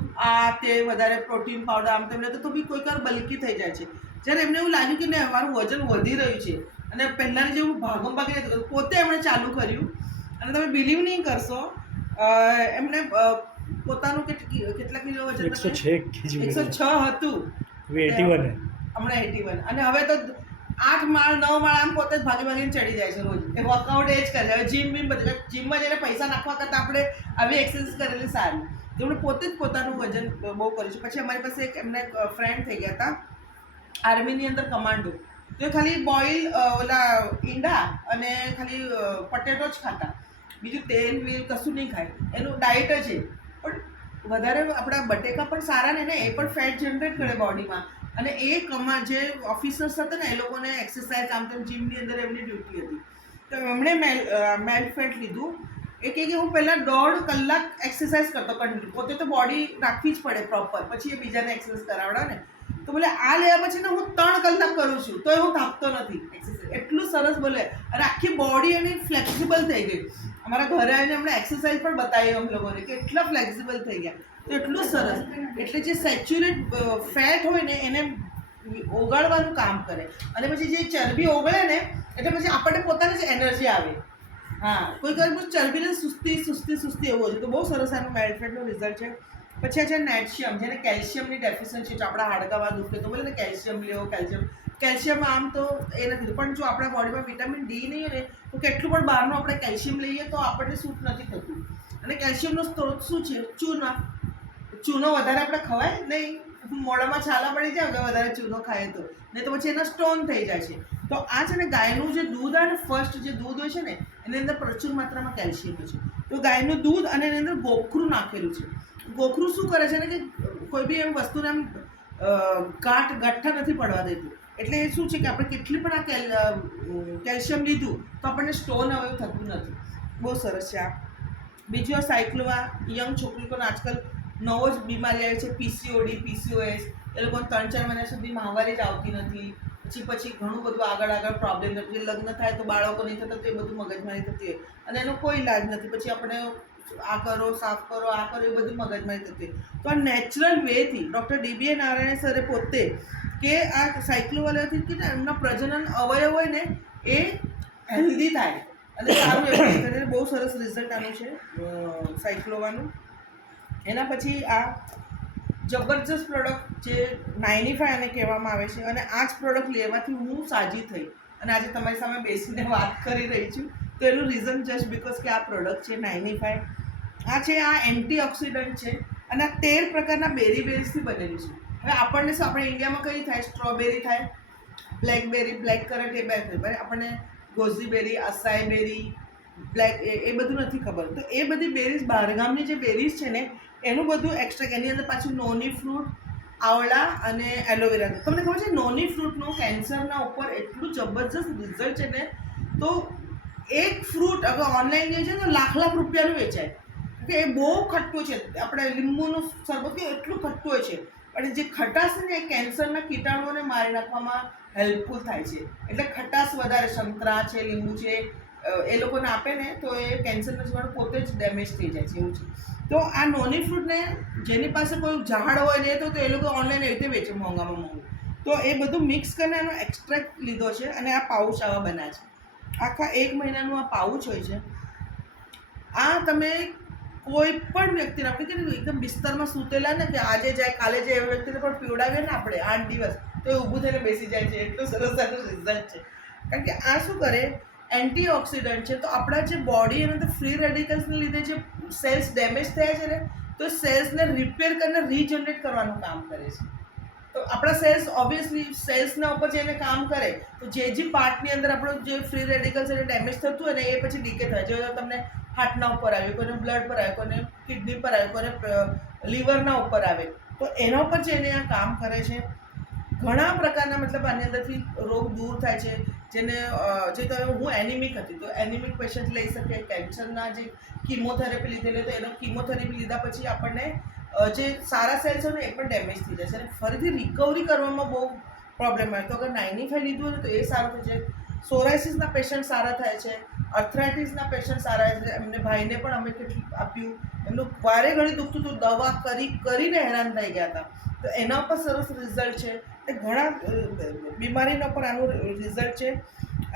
તે વધારે પ્રોટીન પાવડર આમ તેમ લેતો તો બી કોઈક વાર બલકી થઈ જાય છે. જ્યારે એમને એવું લાગ્યું કે નહીં, અમારું વજન વધી રહ્યું છે અને પહેલાંની જેવું ભાગી નથી, પોતે એમણે ચાલુ કર્યું. અને તમે બિલીવ નહીં કરશો, એમણે પોતાનું કેટલા કિલો વજન 106 હતું, હમણાં 81. અને હવે તો 8 માળ 9 માળ આમ પોતે જ ભાગીને ચડી જાય છે રોજ. એ વર્કઆઉટ એ જ કરે. હવે જીમમાં જઈને પૈસા નાખવા કરતાં આપણે આવી એક્સરસાઇઝ કરેલી સારી. એમણે પોતે જ પોતાનું વજન બહુ કર્યું છે. પછી અમારી પાસે એક એમને ફ્રેન્ડ થઈ ગયા હતા આર્મીની અંદર કમાન્ડો. તો ખાલી બોઇલ ઓલા ઈંડા અને ખાલી પટેટો જ ખાતા, બીજું તેલ વેલ કશું નહીં ખાય. એનું ડાયટ જ છે. પણ વધારે આપણા બટેકા પણ સારા ને, એ પણ ફેટ જનરેટ કરે બોડીમાં. અને એ જે ઓફિસર્સ હતા ને, એ લોકોને એક્સરસાઇઝ આમ તેમ જીમની અંદર એમની ડ્યુટી હતી. તો એમણે મેલ્ટ ફેટ લીધું. એ કહે કે હું પહેલાં 1.5 કલાક એક્સરસાઇઝ કરતો કન્ટિન્યુ, પોતે તો બોડી રાખવી જ પડે પ્રોપર, પછી એ બીજાને એક્સરસાઇઝ કરાવડા ને. તો બોલે આ લેવા પછી ને હું 3 કલાક કરું છું તો હું થાકતો નથી એક્સરસાઇઝ. એટલું સરસ બોલે. અને આખી બોડી એની ફ્લેક્સિબલ થઈ ગઈ. અમારા ઘરે આવીને અમને એક્સરસાઇઝ પણ બતાવી અમ લોકોને કે એટલા ફ્લેક્સિબલ થઈ ગયા. તો એટલું સરસ. એટલે જે સેચ્યુરેટ ફેટ હોય ને એને ઓગાળવાનું કામ કરે. અને પછી જે ચરબી ઓગળે ને એટલે પછી આપણને પોતાને જ એનર્જી આવે. હા, કોઈ વાર ચરબીને સુસ્તી એવું હોય. તો બહુ સરસ આનું મેલ્ટ ફેટનું રિઝલ્ટ છે. પછી આ છે નેટશિયમ, જેને કેલ્શિયમની ડેફિશિયન્સી છે. આપણા હાડકામાં દુખે તો બોલે ને કેલ્શિયમ લેવો, કેલ્શિયમ આમ તો એ નથી, પણ જો આપણા બોડીમાં વિટામિન ડી નહીં હોય ને તો કેટલું પણ બહારનું આપણે કેલ્શિયમ લઈએ તો આપણને સૂટ નથી થતું. અને કેલ્શિયમનો સ્ત્રોત શું છે? ચૂનો વધારે આપણે ખવાય નહીં, મોઢામાં છાલા પડી જાય વધારે ચૂનો ખાય તો, નહીં તો પછી એના સ્ટોન થઈ જાય છે. તો આ છે ને ગાયનું જે દૂધ આવે ને, ફર્સ્ટ જે દૂધ હોય છે ને એની અંદર પ્રચુર માત્રામાં કેલ્શિયમ હોય છે. તો ગાયનું દૂધ અને એની અંદર ગોખરું નાખેલું છે. ગોખરું શું કરે છે ને કે કોઈ બી એમ વસ્તુને એમ ગાંઠા નથી પડવા દેતું. એટલે એ શું છે કે આપણે કેટલી પણ આ કેલ્શિયમ લીધું તો આપણને સ્ટોન હવે થતું નથી. બહુ સરસ છે આ. બીજું આ સાયક્લોવા, યંગ છોકરીઓને આજકાલ નવો જ બીમારી આવે છે, પીસીઓડી, પીસીઓએસ. એ લોકોને 3-4 મહિના સુધી માહવારી જ આવતી નથી. પછી ઘણું બધું આગળ પ્રોબ્લેમ થતું. લગ્ન થાય તો બાળકો નહીં થતા તો એ બધું મગજમારી થતી હોય અને એનો કોઈ ઇલાજ નથી. પછી આપણે આ કરો, સાફ કરો, આ કરો, એ બધું મગજમારી થતી હોય. તો આ નેચરલ વેથી ડૉક્ટર ડીબીએ નારાયણ સરે પોતે કે આ સાયક્લોવાલાથી કે એમના પ્રજનન અવયવ હોય ને એ હેલ્ધી થાય અને સારું એવું. બહુ સરસ રિઝલ્ટ આનું છે સાયક્લોવાનું. એના પછી આ જબરજસ્ત પ્રોડક્ટ જે 95 આને કહેવામાં આવે છે. અને આ જ પ્રોડક્ટ લેવાથી હું સાજી થઈ અને આજે તમારી સામે બેસીને વાત કરી રહી છું. તો એનું રીઝન જસ્ટ બિકોઝ કે આ પ્રોડક્ટ છે 95. આ છે, આ એન્ટીઓક્સિડન્ટ છે અને આ 13 પ્રકારના બેરીથી બનેલું છે. હવે આપણને શું, આપણે ઇન્ડિયામાં કઈ થાય? સ્ટ્રોબેરી થાય, બ્લેકબેરી, બ્લેક કરન્ટ, એ બે થાય. આપણને ગોઝીબેરી, અસાઈ બેરી, બ્લેક એ બધું નથી ખબર. તો એ બધી બેરીઝ બહારગામની જે બેરીઝ છે ને એનું બધું એક્સ્ટ્રા, એની અંદર પાછું નોની ફ્રૂટ, આવળા અને એલોવેરા. તમને ખબર છે નોની ફ્રૂટનું કેન્સરના ઉપર એટલું જબરજસ્ત રિઝલ્ટ છે ને, તો એક ફ્રૂટ અગર ઓનલાઈન જે છે ને લાખ રૂપિયાનું વેચાય, કે એ બહુ ખટ્ટું છે. આપણે લીંબુનું શરબત કે એટલું ખટ્ટું હોય છે, પણ જે ખટાશ છે ને એ કેન્સરના કીટાણુઓને મારી નાખવામાં હેલ્પફુલ થાય છે. એટલે ખટાશ વધારે, સંતરા છે, લીંબુ છે, એ લોકોને આપે ને તો એ કેન્સરનું જીવાણુ પોતે જ ડેમેજ થઈ જાય છે, એવું છે. તો આ નોની ફ્રૂટને જેની પાસે કોઈ ઝાડ હોય ને તો એ લોકો ઓનલાઈન એવી રીતે વેચે મોંઘામાં મોંઘું. તો એ બધું મિક્સ કરીને એનો એક્સ્ટ્રેક્ટ લીધો છે અને આ પાઉચ આવા બન્યા છે. આખા 1 મહિનાનું આ પાઉચ હોય છે. આ તમે કોઈ પણ વ્યક્તિને, આપણે કે એકદમ બિસ્તરમાં સૂતેલા ને કે આજે જાય કાલે જાય એવા વ્યક્તિને પણ પીવડાવીએ ને આપણે 8 દિવસ, તો એ ઊભું થઈને બેસી જાય છે. એટલું સરસ આનું રિઝલ્ટ છે. કારણ કે આ શું કરે, એન્ટીઓક્સિડન્ટ છે. તો આપણા જે બોડી એની અંદર ફ્રી રેડિકલ્સને લીધે જે સેલ્સ ડેમેજ થયા છે ને, તો સેલ્સને રિપેર કરીને રીજનરેટ કરવાનું કામ કરે છે. તો આપણા સેલ્સ ઓબ્વિયસલી સેલ્સના ઉપર જઈને કામ કરે, તો જે પાર્ટની અંદર આપણું જે ફ્રી રેડિકલ્સ એને ડેમેજ થતું હોય ને એ પછી ડીકે થાય. જો તમને હાર્ટના ઉપર આવે, કોઈને બ્લડ પર આવે, કોઈને કિડની પર આવે, કોઈને લીવરના ઉપર આવે, તો એના ઉપર જઈને આ કામ કરે છે. ઘણા પ્રકારના મતલબ આની અંદરથી રોગ દૂર થાય છે. જેને જે તમે, હું એનિમિક હતી તો એનિમિક પેશન્ટ લઈ શકે. કેન્સરના જે કીમોથેરાપી લીધેલી તો એનો કીમોથેરાપી લીધા પછી આપણને જે સારા સેલ્સ હોય ને એ પણ ડેમેજ થઈ જશે અને ફરીથી રિકવરી કરવામાં બહુ પ્રોબ્લેમ આવે. તો અગર 95 લીધું હોય તો એ સારું થઈ જાય. સોરાઇસિસના પેશન્ટ સારા થાય છે, આર્થરાઇટિસના પેશન્ટ સારા થાય છે. એમને ભાઈને પણ અમે કેટલું આપ્યું, એમનું વારે ઘડી દુખતું હતું, દવા કરીને હેરાન થઈ ગયા હતા. તો એના ઉપર સરસ રિઝલ્ટ છે. એ ઘણા બીમારીના પર આનું રિઝલ્ટ છે.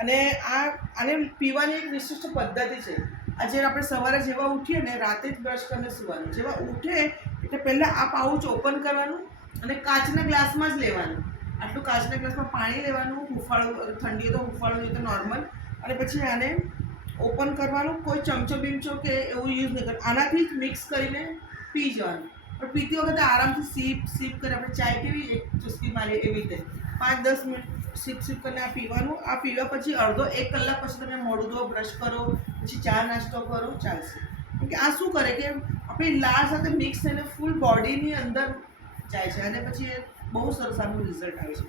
અને આને પીવાની એક વિશિષ્ટ પદ્ધતિ છે. આજે આપણે સવારે જેવા ઉઠીએ ને રાતે જ બ્રશ કરીને સુવાનું. જેવા ઉઠે એટલે પહેલાં આ પાઉચ ઓપન કરવાનું અને કાચના ગ્લાસમાં જ લેવાનું. આટલું કાચના ગ્લાસમાં પાણી લેવાનું, હુંફાળું, ઠંડી તો હુંફાળું નહીં તો નોર્મલ, અને પછી આને ઓપન કરવાનું. કોઈ ચમચો બીમચો કે એવું યુઝ નહીં કરવાનું. આનાથી જ મિક્સ કરીને પી જવાનું. પણ પીતી વખતે આરામથી સીપ કરી, આપણે ચાય કેવી એક ચુસ્કી મારીએ એવી રીતે 5-10 મિનિટ સીપ કરીને આ પીવાનું. આ પીવા પછી 1 કલાક પછી તમે મોઢું ધો, બ્રશ કરો, પછી ચા નાસ્તો કરો, ચાલશે. કેમ કે આ શું કરે કે આપણી લાળ સાથે મિક્સ થઈને ફૂલ બોડીની અંદર જાય છે અને પછી એ બહુ સરસ આનું રિઝલ્ટ આવે છે.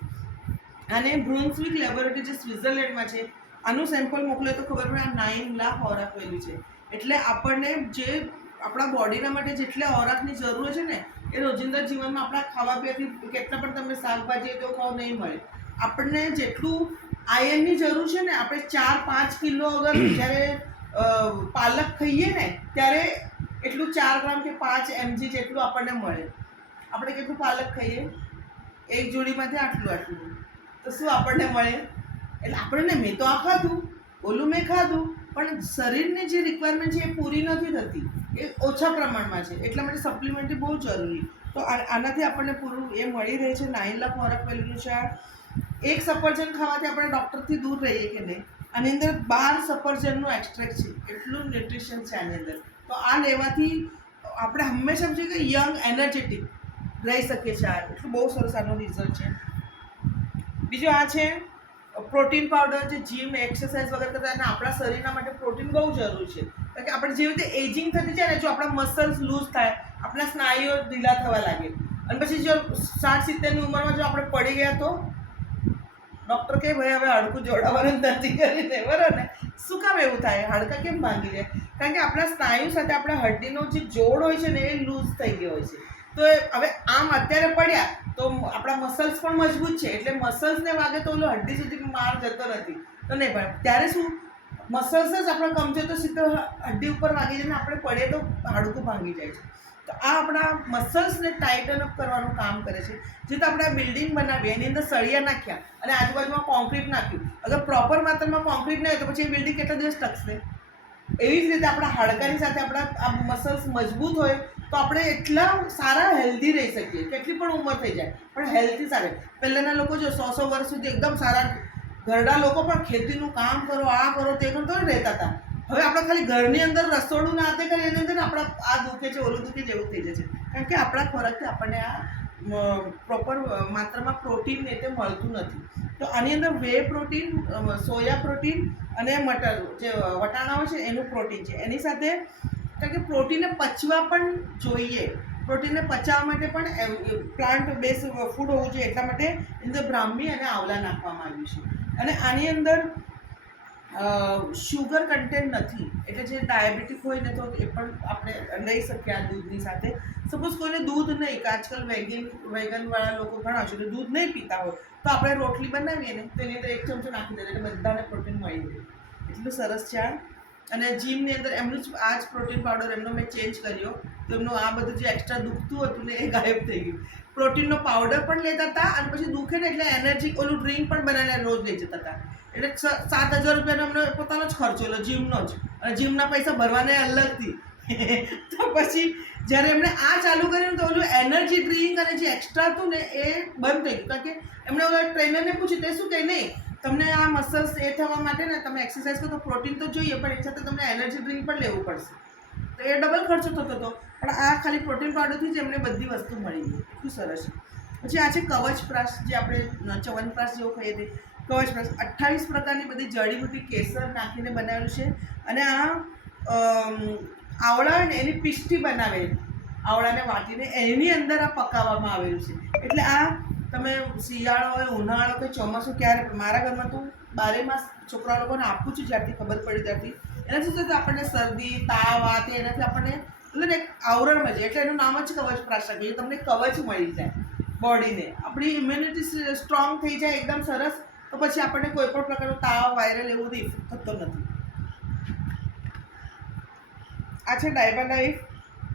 અને બ્રુન્સવિક લેબોરેટરી જે સ્વિટ્ઝરલેન્ડમાં છે, આનું સેમ્પલ મોકલે તો ખબર પડે આ 9 લાખ ઓરાક વેલ્યુ છે. એટલે આપણને જે આપણા બોડીના માટે જેટલા ઓરાકની જરૂર છે ને એ રોજિંદા જીવનમાં આપણા ખાવા પીવાથી કેટલા પણ તમે શાકભાજી તો ખાવ નહીં મળે. આપણને જેટલું આયર્નની જરૂર છે ને, આપણે 4-5 કિલો અગર જ્યારે પાલક ખાઈએ ને ત્યારે એટલું 4 ગ્રામ કે 5 mg જેટલું આપણને મળે. આપણે કેટલું પાલક ખાઈએ, એક જોડીમાંથી આટલું, તો શું આપણને મળે? એટલે આપણને, મેં તો આ ખાધું, ઓલું મેં ખાધું, પણ શરીરની જે રિક્વાયરમેન્ટ છે એ પૂરી નથી થતી, એ ઓછા પ્રમાણમાં છે. એટલા માટે સપ્લિમેન્ટરી બહુ જરૂરી. તો આનાથી આપણને પૂરું એ મળી રહે છે. 9 લાખ ઓરાક વેલ્યુનું છે આ. એક સફરજન ખાવાથી આપણે ડૉક્ટરથી દૂર રહીએ કે નહીં. આની અંદર 12 સફરજનનું એક્સ્ટ્રેક્ટ છે, એટલું ન્યુટ્રિશન છે આની અંદર. તો આ લેવાથી આપણે હંમેશા સમજીએ કે યંગ એનર્જેટિક રહી શકીએ છીએ. આ એટલું બહુ સરસ આનો રિઝલ્ટ છે. બીજું આ છે પ્રોટીન પાવડર. જે જીમ એક્સરસાઇઝ વગર કરતા અને આપણા શરીરના માટે પ્રોટીન બહુ જરૂરી છે. કારણ કે આપણે જેવી રીતે એજિંગ થતી જાય ને, જો આપણા મસલ્સ લૂઝ થાય, આપણા સ્નાયુઓ ઢીલા થવા લાગે, અને પછી જો 60-70ની ઉંમરમાં જો આપણે પડી ગયા તો ડૉક્ટર કહે ભાઈ હવે હાડકું જોડાવાનું નથી કરીને, બરાબર ને? શું કામ એવું થાય? હાડકાં કેમ ભાંગી જાય? કારણ કે આપણા સ્નાયુ સાથે આપણા હડ્ડીનો જે જોડ હોય છે ને એ લૂઝ થઈ ગયો હોય છે. તો હવે આમ અત્યારે પડ્યા તો આપણા મસલ્સ પણ મજબૂત છે, એટલે મસલ્સને વાગે તો ઓલો હડ્ડી સુધી માર જતો નથી, તો નહીં પડે. ત્યારે શું મસલ્સ જ આપણા કમજોર તો સીધો હડ્ડી ઉપર વાગી જાય ને આપણે પડે તો હાડકું ભાંગી જાય છે. તો આ આપણા મસલ્સને ટાઇટન અપ કરવાનું કામ કરે છે. જે તો આપણે બિલ્ડિંગ બનાવીએ એની અંદર સળિયા નાખ્યા અને આજુબાજુમાં કોન્ક્રીટ નાખ્યું, અગર પ્રોપર માત્રામાં કોન્ક્રીટ નહીં હોય તો પછી એ બિલ્ડિંગ કેટલા દિવસ ટકશે? એવી જ રીતે આપણા હાડકાની સાથે આપણા આ મસલ્સ મજબૂત હોય તો આપણે એટલા સારા હેલ્ધી રહી શકીએ. કેટલી પણ ઉંમર થઈ જાય પણ હેલ્થી સારી. પહેલાંના લોકો જો 100 વર્ષ સુધી એકદમ સારા ઘરડા લોકો પણ ખેતીનું કામ કરો, આ કરો, તે કરો તો રહેતા હતા. હવે આપણે ખાલી ઘરની અંદર રસોડું નાતે કરીએ એની અંદર આપણા આ દુખે છે, ઓલું દુખે જેવું થઈ જાય છે. કારણ કે આપણા ખોરાકથી આપણને આ પ્રોપર માત્રામાં પ્રોટીન ને તે મળતું નથી. તો આની અંદર વે પ્રોટીન, સોયા પ્રોટીન અને મટર જે વટાણા હોય છે એનું પ્રોટીન છે. એની સાથે કારણ કે પ્રોટીનને પચવા પણ જોઈએ, પ્રોટીનને પચાવવા માટે પણ પ્લાન્ટ બેઝ ફૂડ હોવું જોઈએ, એટલા માટે એની અંદર બ્રાહ્મી અને આવલા નાખવામાં આવ્યું છે. અને આની અંદર શુગર કન્ટેન્ટ નથી, એટલે જે ડાયાબિટીક હોય ને તો એ પણ આપણે લઈ શકીએ આ દૂધની સાથે. સપોઝ કોઈને દૂધ નહીં, કે આજકાલ વેગનવાળા લોકો ઘણા છે, દૂધ નહીં પીતા હોય તો આપણે રોટલી બનાવીએ ને તો એની અંદર 1 ચમચો નાખી દઈએ એટલે બધાને પ્રોટીન મળી જાય. એટલું સરસ છે આ. અને જીમની અંદર એમનું જ આ જ પ્રોટીન પાવડર એમનો મેં ચેન્જ કર્યો, તો એમનું આ બધું જે એક્સ્ટ્રા દુખતું હતું ને એ ગાયબ થઈ ગયું. પ્રોટીનનો પાવડર પણ લેતા હતા અને પછી દુખે ને એટલે એનર્જી ઓલું ડ્રિંક પણ બનાવીને રોજ લઈ જતા હતા. એટલે 7,000 રૂપિયાનો એમનો પોતાનો જ ખર્ચો, એટલે જીમનો જ, અને જીમના પૈસા ભરવાને અલગથી. તો પછી જ્યારે એમણે આ ચાલુ કર્યું તો ઓલું એનર્જી ડ્રિંક અને જે એક્સ્ટ્રા હતું ને એ બંધ થઈ ગયું. કારણ કે એમણે ઓલા ટ્રેનરને પૂછ્યું તે શું કહે, નહીં તમને આ મસલ્સ એ થવા માટે ને તમે એક્સરસાઇઝ કરો તો પ્રોટીન તો જોઈએ, પણ એક સાથે તમને એનર્જી ડ્રિંક પણ લેવું પડશે. તો એ ડબલ ખર્ચો થતો હતો, પણ આ ખાલી પ્રોટીન પાવડરથી જ એમને બધી વસ્તુ મળી ગઈ. એટલું સરસ છે. પછી આ છે કવચપ્રાશ, જે આપણે ચ્યવનપ્રાશ જેવું કહીએ તે કવચપ્રાશ. 28 પ્રકારની બધી જડીબુટી કેસર નાખીને બનાવેલું છે. અને આ આવળા ને એની પિષ્ટી બનાવેલી, આવળાને વાટીને એની અંદર આ પકાવવામાં આવેલું છે. એટલે આ તમે શિયાળો હોય, ઉનાળો કે ચોમાસું, ક્યારે મારા ઘરમાં તો 12 માસ છોકરા લોકોને આપું છું, જ્યારથી ખબર પડી ત્યારથી. એનાથી શું થતું આપણને શરદી, તાવ, આ તે એનાથી આપણને એટલે એક આવરણ મળે, એટલે એનું નામ જ કવચપ્રાશ રાખ્યું. તમને કવચ મળી જાય બોડીને, આપણી ઇમ્યુનિટી સ્ટ્રોંગ થઈ જાય એકદમ સરસ. તો પછી આપણને કોઈ પણ પ્રકારનો તાવ, વાયરલ એવું બધું ઇફેક્ટ થતો નથી. આ છે ડાયબા લાઈફ,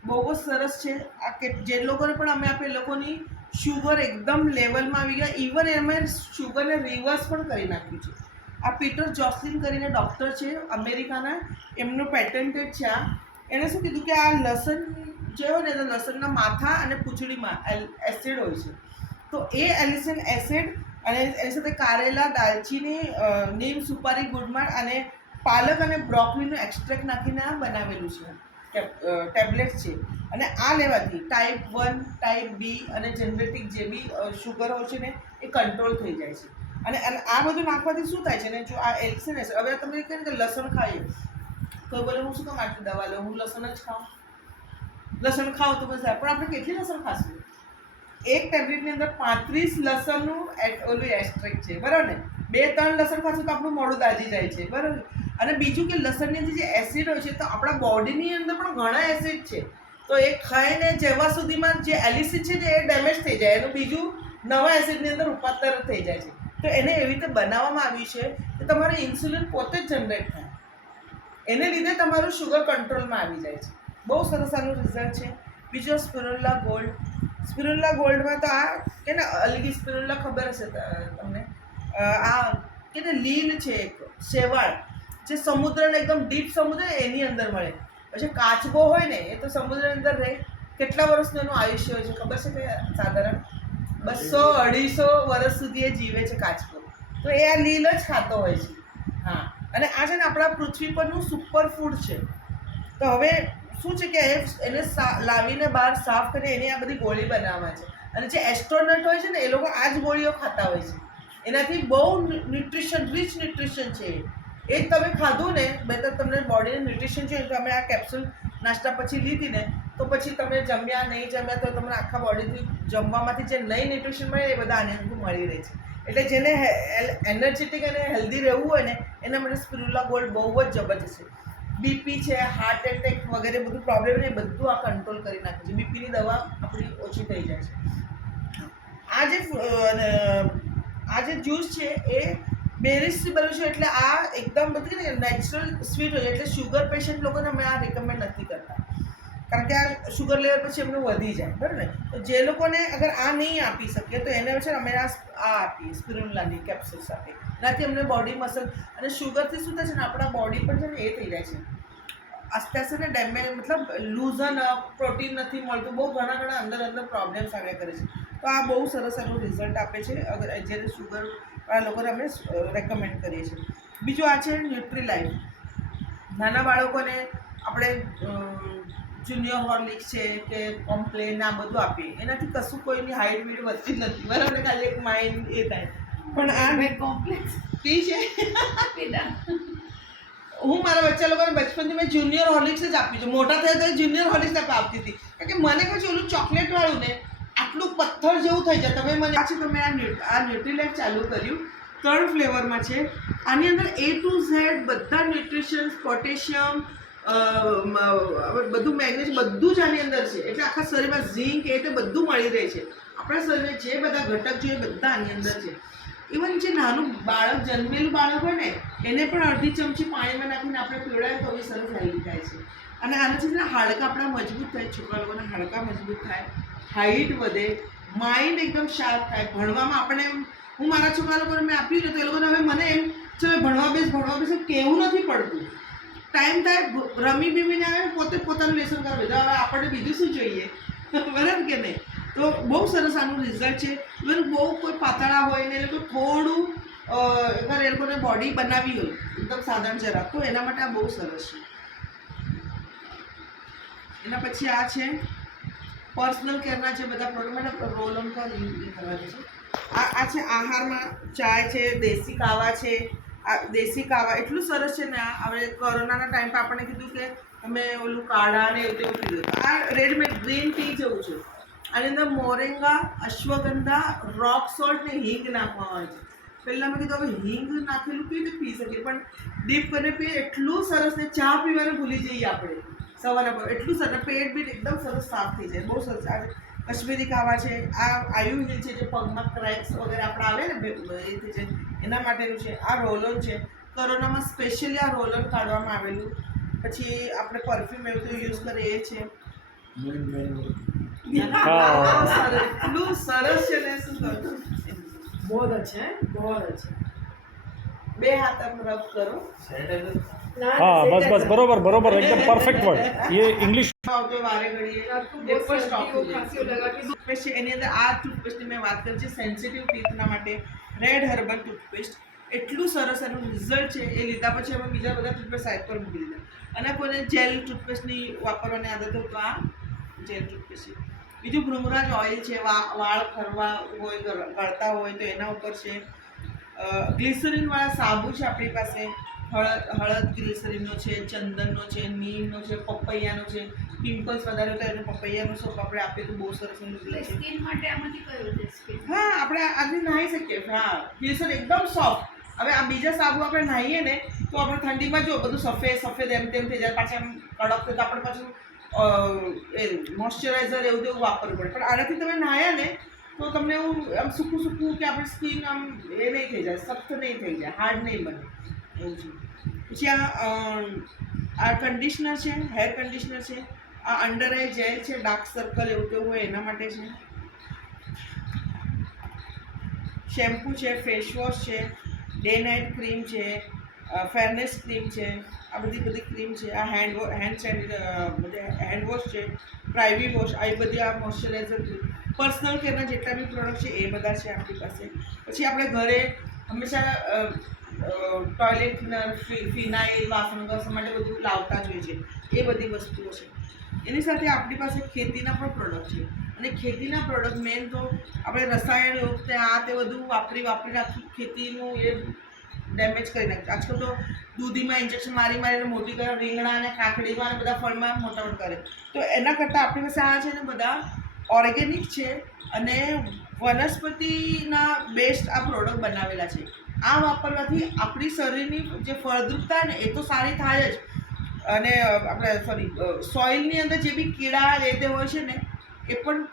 બહુ જ સરસ છે. આ કે જે લોકોને પણ અમે આપે, લોકોની શુગર એકદમ લેવલમાં આવી ગયા, ઇવન અમે શુગરને રિવર્સ પણ કરી નાખ્યું છે. આ પીટર જોસ્લિન કરીને ડૉક્ટર છે અમેરિકાના, એમનું પેટન્ટેડ છે આ. એણે શું કીધું કે આ લસણ જે હોય ને, તો લસણના માથા અને પૂંછડીમાં એસિડ હોય છે. તો એ એલિસિન એસિડ અને એની સાથે કારેલા, દાલચીની, નીમ, સુપારી, ગુડમાળ અને પાલક અને બ્રોકોલીનું એક્સ્ટ્રેક્ટ નાખીને આ બનાવેલું છે, ટેબ્લેટ છે. અને આ લેવાથી ટાઈપ 1, ટાઈપ બી અને જેનેટિક જે બી શુગર હોય છે ને એ કંટ્રોલ થઈ જાય છે. અને આ બધું નાખવાથી શું થાય છે ને, જો આ એલિસિન એસિડ, હવે તમે કહે કે લસણ ખાઈએ તો બોલે હું શું કામ આટલી દવા લઉં, હું લસણ જ ખાઉં, લસણ ખાવ તો બસ. પણ આપણે કેટલી લસણ ખાશું? એક ટેબ્લેટની અંદર 35 લસણનું ઓલું એક્સ્ટ્રેક્ટ છે, બરાબર ને. 2-3 લસણ ખાશું તો આપણું મોઢું દાજી જાય છે, બરાબર. અને બીજું કે લસણની અંદર જે એસિડ હોય છે, તો આપણા બોડીની અંદર પણ ઘણા એસિડ છે. તો એ ખાઈને જેવા સુધીમાં જે એલિસિન છે ને એ ડેમેજ થઈ જાય, એનું બીજું નવા એસિડની અંદર રૂપાંતર થઈ જાય છે. તો એને એવી રીતે બનાવવામાં આવ્યું છે કે તમારે ઇન્સ્યુલિન પોતે જ જનરેટ થાય, એને લીધે તમારું શુગર કંટ્રોલમાં આવી જાય છે. બહુ સરસ આનું રિઝલ્ટ છે. બીજો સ્પિરુલિના ગોલ્ડ. સ્પિરુલિના ગોલ્ડમાં તો આ કે ને અલગી સ્પિરુલિના ખબર હશે તમને, આ કે ને લીલ છે એક શેવાળ, જે સમુદ્રને એકદમ ડીપ સમુદ્ર એની અંદર મળે. પછી કાચબો હોય ને એ તો સમુદ્રની અંદર રહે, કેટલા વર્ષનું એનું આયુષ્ય હોય છે ખબર છે કે સાધારણ 200-250 વર્ષ સુધી એ જીવે છે કાચબો. તો એ આ લીલ જ ખાતો હોય છે. હા, અને આ છે ને આપણા પૃથ્વી પરનું સુપર ફૂડ છે. તો હવે શું છે કે એને લાવીને બહાર સાફ કરીને એની આ બધી ગોળી બનાવવા છે. અને જે એસ્ટ્રોનટ હોય છે ને એ લોકો આ જ ગોળીઓ ખાતા હોય છે. એનાથી બહુ ન્યુટ્રિશન, રીચ ન્યુટ્રિશન છે. એ જ તમે ખાધું ને, બેટર તમને બોડીને ન્યુટ્રિશન છે. તમે આ કેપ્સ્યુલ નાસ્તા પછી લીધી ને તો પછી તમે જમ્યા નહીં જમ્યા તો તમને આખા બોડીથી જમવામાંથી જે નહીં ન્યુટ્રિશન મળે એ બધા આની અંદર મળી રહે છે. એટલે જેને એનર્જેટિક અને હેલ્ધી રહેવું હોય ને એના માટે સ્પિરુલિના ગોલ્ડ બહુ જ જબરજસ્ત છે. બીપી છે, હાર્ટ એટેક વગેરે બધું પ્રોબ્લેમ ને બધું આ કંટ્રોલ કરી નાખે છે. બીપીની દવા આપણી ઓછી થઈ જાય છે. આ જે જ્યુસ છે એ બેરીસથી બન્યું છે, એટલે આ એકદમ બધી ને નેચરલ સ્વીટ હોય છે. એટલે શુગર પેશન્ટ લોકોને અમે આ રિકમેન્ડ નથી કરતા, કારણ કે આ શુગર લેવલ પછી એમનું વધી જાય, બરાબર ને. તો જે લોકોને અગર આ નહીં આપી શકીએ તો એને છે અમે આ આપીએ સ્પિરુલિનાની કેપ્સ્યુલ્સ આપીએ. એનાથી અમને બોડી મસલ અને શુગરથી શું થાય છે ને આપણા બોડી પર છે ને એ થઈ જાય છે આસ્તે આસ્તે ને ડેમેજ, મતલબ લૂઝન અપ, પ્રોટીન નથી મળતું, બહુ ઘણા અંદર પ્રોબ્લેમ્સ આવ્યા કરે છે. તો આ બહુ સરસ એનું રિઝલ્ટ આપે છે. અગર જેને શુગરવાળા લોકોને અમે રેકમેન્ડ કરીએ છીએ. બીજું આ છે ન્યુટ્રી લાઈફ. નાના બાળકોને આપણે જુનિયર હોર્લિક્સ છે કે કોમ્પ્લેન આ બધું આપીએ, એનાથી કશું કોઈની હાઈટ વીટ વધતી જ નથી, બરાબર? ખાલી એક માઇન્ડ એ થાય. પણ આ કોમ્પ્લેક્સ પી છે. હું મારા બચ્ચા લોકોને બચપનથી મેં જુનિયર હોર્લિક્સ જ આપી છું. મોટા થયા તો જુનિયર હોર્લિક્સ આપતી હતી, કારણ કે મને કહું છું ઓલું ચોકલેટ વાળું ને આટલું પથ્થર જેવું થઈ જાય. તમે મને પાછું તમે આ ન્યુટ્રીલાઇફ ચાલુ કર્યું, 3 ફ્લેવરમાં છે. આની અંદર A to Z બધા ન્યુટ્રિશન્સ, પોટેશિયમ, બધું મેગ્નેશિયમ બધું જ આની અંદર છે. એટલે આખા શરીરમાં ઝીંક એ તે બધું મળી રહે છે. આપણા શરીરે જે બધા ઘટક જોઈએ બધા આની અંદર છે. ઇવન જે નાનું બાળક, જન્મેલું બાળક હોય ને એને પણ અડધી ચમચી પાણીમાં નાખીને આપણે પીવડાવીએ તો બી સરસ હેલ્ધી થાય છે. અને આનાથી છે ને હાડકાં આપણા મજબૂત થાય, છોકરા લોકોના હાડકાં મજબૂત થાય, હાઇટ વધે, માઇન્ડ એકદમ શાર્પ થાય. ભણવામાં આપણે હું મારા છોકરા લોકોને મેં આપ્યું ને તો એ લોકોને હવે મને એમ છે ભણવા બેસ કહેવું નથી પડતું. ટાઈમ થાય રમી બીમીને આવે પોતે પોતાનું લેસન કરવા બેઠા. હવે આપણને બીજું શું જોઈએ, બરાબર કે નહીં? તો બહુ સરસ આનું રિઝલ્ટ છે. ઇવન બહુ કોઈ પાતળા હોય ને એ લોકો થોડું અગર એ લોકોને બોડી બનાવવી હોય એકદમ સાધારણ જરા, તો એના માટે આ બહુ સરસ છે. એના પછી આ છે પર્સનલ કેરના જે બધા પ્રોડક્ટ, મને રોલ ઓન કરવા છે. આ છે આહારમાં ચાય છે, દેશી કાવા છે. આ દેશી કાવા એટલું સરસ છે ને. આ હવે કોરોનાના ટાઈમ પર આપણને કીધું કે અમે ઓલું કાઢા ને એવું તેવું કીધું. આ રેડીમેડ ગ્રીન ટી જેવું છે. આની અંદર મોરિંગા, અશ્વગંધા, રોક સોલ્ટ ને હિંગ નાખવામાં આવે છે. પહેલાં મેં કીધું હવે હિંગ નાખેલું કેવી રીતે પી શકીએ, પણ ડીપ કરીને પીએ એટલું સરસ ને. ચા પીવાનું ભૂલી જઈએ આપણે સવારે, એટલું સરસ. પેટ બીટ એકદમ સરસ સાફ થઈ જાય, બહુ સરસ. આ કશ્મીરી કાવા છે. આ આયુ હિલ છે, જે પગમાં ક્રેક્સ વગેરે આપણે આવે ને એ છે એના માટેનું છે. આ રોલન છે, કોરોનામાં સ્પેશિયલી આ રોલન કાઢવામાં આવેલું. પછી આપણે પરફ્યુમ એવું તો યુઝ કરીએ એ છે. એટલું સરસ છે ને, શું કરું. બહુ અચ્છા है, बहुत अच्छा. 2 હાથ આમ રબ કરો. हाँ बस बरोबर बरोबर एकदम परफेक्ट वर्ड ये इंग्लिश આવતો વારે ઘડીએ आपको એ बहुत પણ सर्दी સ્ટોક हो થઈ खांसी हो જાય. लगा के ટૂથપેસ્ટ છે, એની અંદર આ ટૂથપેસ્ટની મેં વાત કરી છે સેન્સિટિવ ટીથના માટે, રેડ હર્બલ ટૂથપેસ્ટ. એટલું સરસ એનું રિઝલ્ટ છે. એ લીધા પછી અમે બીજા બધા ટૂથપેસ્ટ સાઈડ પર મૂકી દીધા. અને કોઈને જેલ ટૂથપેસ્ટની વાપરવાની આદત હોય તો આ જેલ ટૂથપેસ્ટ છે. બીજું ભૃંગરાજ ઓઇલ છે, વાળ ખરવા હોય, ગળતા હોય તો એના ઉપર છે. ગ્લિસરીનવાળા સાબુ છે આપણી પાસે. હળદ ગ્લિસરીનનો છે, ચંદનનો છે, નીમનો છે, પપૈયાનો છે. પિમ્પલ્સ વધારે તો એને પપૈયાનો સોપ આપણે આપીએ તો બહુ સરસ રિઝલ્ટ છે. સ્કિન માટે આમાંથી કયું છે સ્કિન? હા, આપણે આજે નાહી શકીએ. હા, ગ્લિસર એકદમ સોફ્ટ. હવે આ બીજા સાબુ આપણે નાહીએ ને તો આપણે ઠંડીમાં જો બધું સફેદ સફેદ એમ તેમ થઈ જાય, પાછા એમ કડક થાય તો આપણે પાછું એ મોઇશ્ચરાઇઝર એવું તેવું વાપરવું પડે. પણ આનાથી તમે નાહ્યા ને તો તમને એવું આમ સૂકું સૂકું કે આપણી સ્કિન આમ એ નહીં થઈ જાય, સખ્ત નહીં થઈ જાય, હાર્ડ નહીં બને એવું છે. પછી આ કન્ડિશનર છે, હેર કન્ડિશનર છે. આ અંડર આઈ જેલ છે, ડાર્ક સર્કલ એવું તેવું હોય એના માટે છે. શેમ્પૂ છે, ફેસ વોશ છે, ડે નાઇટ ક્રીમ છે, ફેરનેસ ક્રીમ છે. આ બધી ક્રીમ છે. આ હેન્ડ વોશ છે, પ્રાઇવી વોશ. આવી બધી આ મોઇશ્ચરાઇઝર ક્રીમ, પર્સનલ કેરના જેટલા બી પ્રોડક્ટ છે એ બધા છે આપણી પાસે. પછી આપણે ઘરે હંમેશા ટોયલેટ ક્લીનર, ફિનાઇલ, વાસણ ઘસવા માટે બધું લાવતા જ હોય છે. એ બધી વસ્તુઓ છે. એની સાથે આપણી પાસે ખેતીના પણ પ્રોડક્ટ છે. અને ખેતીના પ્રોડક્ટ મેન તો આપણે રસાયણ યુક્ત આ તે બધું વાપરીને આખી ખેતીનું એ ડેમેજ કરી નાખે. આજકાલ તો દૂધીમાં ઇન્જેક્શન મારીને મોટી કરે, રીંગણા અને કાકડીમાં અને બધા ફળમાં મોટા કરે. તો એના કરતાં આપણી પાસે આ છે ને બધા ઓર્ગેનિક છે અને વનસ્પતિના બેસ્ટ આ પ્રોડક્ટ બનાવેલા છે. આ વાપરવાથી આપણી શરીરની જે ફળદ્રુપતા ને એ તો સારી થાય જ. અને આપણે સોઇલની અંદર જે બી કીડા એ તે હોય છે ને એ પણ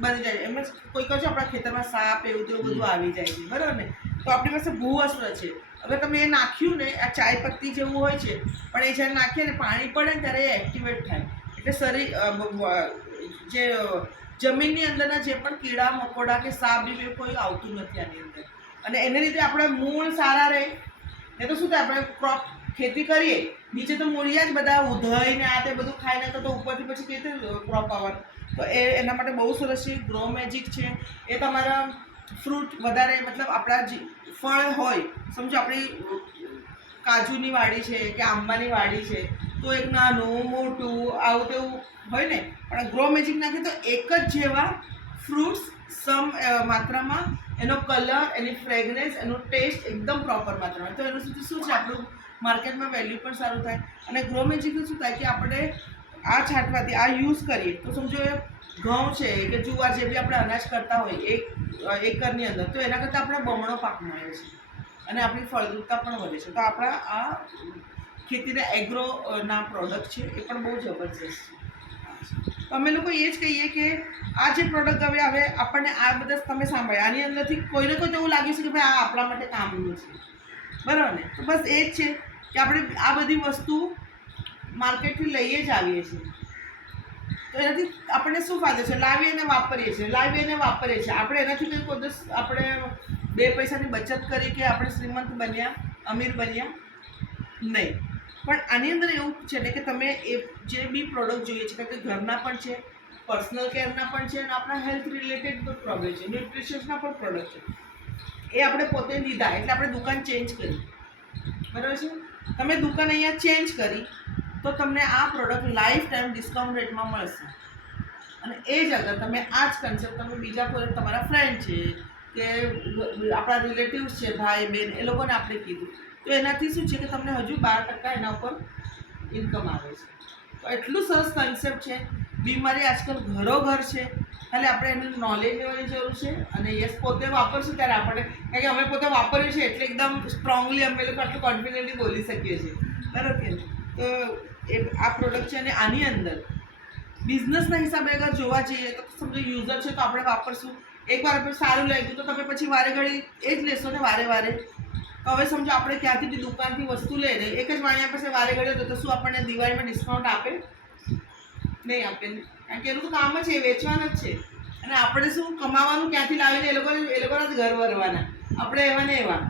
બની જાય. એમ કોઈ કહો છો આપણા ખેતરમાં સાપ એવું તેવું બધું આવી જાય છે, બરાબર ને? તો આપણી પાસે ભૂવસ્ત્ર છે. હવે તમે એ નાખ્યું ને, આ ચાય પત્તી જેવું હોય છે, પણ એ જ્યારે નાખીએ ને પાણી પડે ને ત્યારે એ એક્ટિવેટ થાય. એટલે શરીર જે જમીનની અંદરના જે પણ કીડા મકોડા કે સાપ બી કોઈ આવતું નથી આની અંદર. અને એને લીધે આપણે મૂળ સારા રહે. એ તો શું થાય, આપણે ક્રોપ ખેતી કરીએ નીચે તો મૂળિયા જ બધા ઉધઈને આ તે બધું ખાઈને તો ઉપરથી પછી કેવી રીતે ક્રોપ આવવાનું. તો એના માટે બહુ સરસ છે. ગ્રો મેજિક છે, એ તમારા ફ્રૂટ વધારે મતલબ આપણા જે ફળ હોય, સમજો આપણી કાજુની વાડી છે કે આંબાની વાડી છે, તો તો એક નાનું મોટું આવું તેવું હોય ને, પણ ગ્રો મેજિક નાખીએ તો એક જ જેવા ફ્રૂટ્સ સમ માત્રામાં, એનો કલર, એની ફ્રેગ્રન્સ, એનો ટેસ્ટ એકદમ પ્રોપર માત્રામાં. તો એનું સુધી શું છે, આપણું માર્કેટમાં વેલ્યુ પણ સારું થાય. અને ગ્રો મેજિકનું શું થાય કે આપણે આ છાંટવાથી આ યુઝ કરીએ તો સમજો ઘઉં છે કે જુવાર જે બી આપણે અનાજ કરતા હોય એક એકરની અંદર, તો એના કરતાં આપણે બમણો પાક મળે છે અને આપણી ફળદ્રુપતા પણ વધે છે. તો આપણા આ ખેતીના એગ્રો ના પ્રોડક્ટ છે એ પણ બહુ જબરજસ્ત છે. અમે લોકો એ જ કહીએ કે આ જે પ્રોડક્ટ હવે આપણને આ બધા તમે સાંભળ્યા, આની અંદરથી કોઈને કોઈ એવું લાગે છે કે ભાઈ આ આપણા માટે કામનું છે, બરાબર ને? તો બસ એ જ છે કે આપણે આ બધી વસ્તુ માર્કેટથી લઈએ જ આવીએ છીએ. તો એનાથી આપણને શું ફાયદો છે? લાવીએ અને વાપરીએ છીએ, આપણે એનાથી કંઈ કોઈ દિવસ આપણે 2 પૈસાની બચત કરી કે આપણે શ્રીમંત બન્યા, અમીર બન્યા નહીં. પણ આની અંદર એવું છે ને કે તમે એ જે બી પ્રોડક્ટ જોઈએ છે, કારણ કે ઘરના પણ છે, પર્સનલ કેરના પણ છે અને આપણા હેલ્થ રિલેટેડ પણ પ્રોબ્લેમ છે, ન્યુટ્રિશન્સના પણ પ્રોડક્ટ છે, એ આપણે પોતે લીધા એટલે આપણે દુકાન ચેન્જ કરી, બરાબર છે? તમે દુકાન અહીંયા ચેન્જ કરી તો તમને આ પ્રોડક્ટ લાઈફ ટાઈમ ડિસ્કાઉન્ટ રેટમાં મળશે. અને એ જ અગર તમે આ જ કન્સેપ્ટ તમે બીજા કોઈ તમારા ફ્રેન્ડ છે કે આપણા રિલેટિવ્સ છે, ભાઈ બહેન, એ લોકોને આપણે કીધું તો એનાથી શું છે કે તમને હજુ 12% એના ઉપર ઇન્કમ આવે છે. તો એટલું સરસ કન્સેપ્ટ છે. બીમારી આજકાલ ઘરોઘર છે, ખાલી આપણે એનું નોલેજ લેવાની જરૂર છે. અને યસ, પોતે વાપરશું ત્યારે આપણે, કારણ કે અમે પોતે વાપર્યું છે એટલે એકદમ સ્ટ્રોંગલી અમે લોકો આટલું કોન્ફિડન્ટલી બોલી શકીએ છીએ, બરાબર કે? તો એ આ પ્રોડક્ટ છે અને આની અંદર બિઝનેસના હિસાબે અગર જોવા જઈએ તો સમજો યુઝર છે તો આપણે વાપરશું, એકવાર આપણે સારું લાગ્યું તો તમે પછી વારે ઘડી એ જ લેશો ને વારે. તો હવે સમજો આપણે ક્યાંથી બી દુકાનથી વસ્તુ લઈને એક જ વાણિયા પાસે વારે ઘડી તો શું આપણને દિવાળીમાં ડિસ્કાઉન્ટ આપે? નહીં આપે ને, કારણ કે એનું તો કામ જ છે, વેચવાનું જ છે. અને આપણે શું કમાવાનું ક્યાંથી લાવીને એ લોકોના જ ઘર ભરવાના, આપણે એવા ને એવા.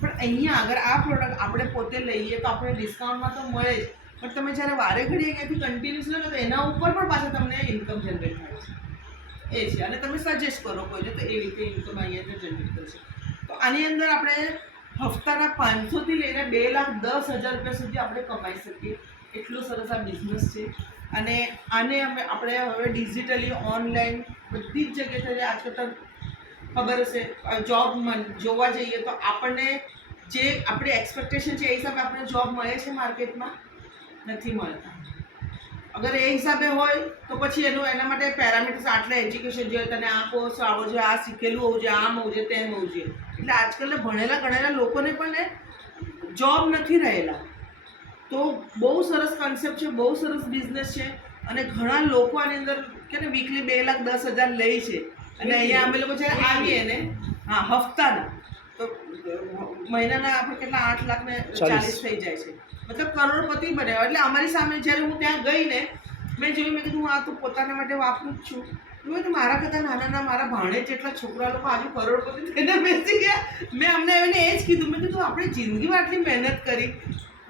પણ અહીંયા અગર આ પ્રોડક્ટ આપણે પોતે લઈએ તો આપણે ડિસ્કાઉન્ટમાં તો મળે જ, પણ તમે જ્યારે વારે ઘડી અહીંયાથી કન્ટિન્યુઅસ લો ને તો એના ઉપર પણ પાછા તમને ઇન્કમ જનરેટ થાય છે, એ છે. અને તમે સજેસ્ટ કરો કોઈને તો એ રીતે ઇન્કમ અહીંયા જનરેટ કરશે. તો આની અંદર આપણે હપ્તાના 500થી લઈને 2,10,000 રૂપિયા સુધી આપણે કમાઈ શકીએ, એટલું સરસ આ બિઝનેસ છે. અને આને આપણે હવે ડિજિટલી ઓનલાઈન બધી જ જગ્યાએ આજકાલ ખબર હશે, જોબ જોવા જઈએ તો આપણને જે આપણી એક્સપેક્ટેશન છે એ હિસાબે આપણે જોબ મળે છે માર્કેટમાં? નથી મળતા. અગર એ હિસાબે હોય તો પછી એના માટે પેરામીટર્સ, આટલા એજ્યુકેશન જોઈએ, તને આ કોર્સ આવો જોઈએ, આ શીખેલું હોવું જોઈએ, આમ હોવું જોઈએ, તેમ હોવું જોઈએ. એટલે આજકાલ ભણેલા ગણેલા લોકોને પણ જોબ નથી રહેલા. તો બહુ સરસ કન્સેપ્ટ છે, બહુ સરસ બિઝનેસ છે. અને ઘણા લોકો આની અંદર કે ને વીકલી 2,10,000 લે છે. અને અહીંયા અમે લોકો જ્યારે આવીએ ને, હા, હપ્તાના તો મહિનાના આપણે કેટલા 8,40,000 થઈ જાય છે, મતલબ કરોડપતિ બન્યા. એટલે અમારી સામે જ્યારે હું ત્યાં ગઈ ને, મેં જોયું, મેં કીધું આ તો પોતાના માટે વાપરું જ છું. તો મારા કરતાં નાના મારા ભાણેજ જેટલા છોકરા લોકો આજે કરોડપતિ થઈને બેસી ગયા. મેં અમને એને એ જ કીધું, મેં કીધું આપણે જિંદગીમાં આટલી મહેનત કરી,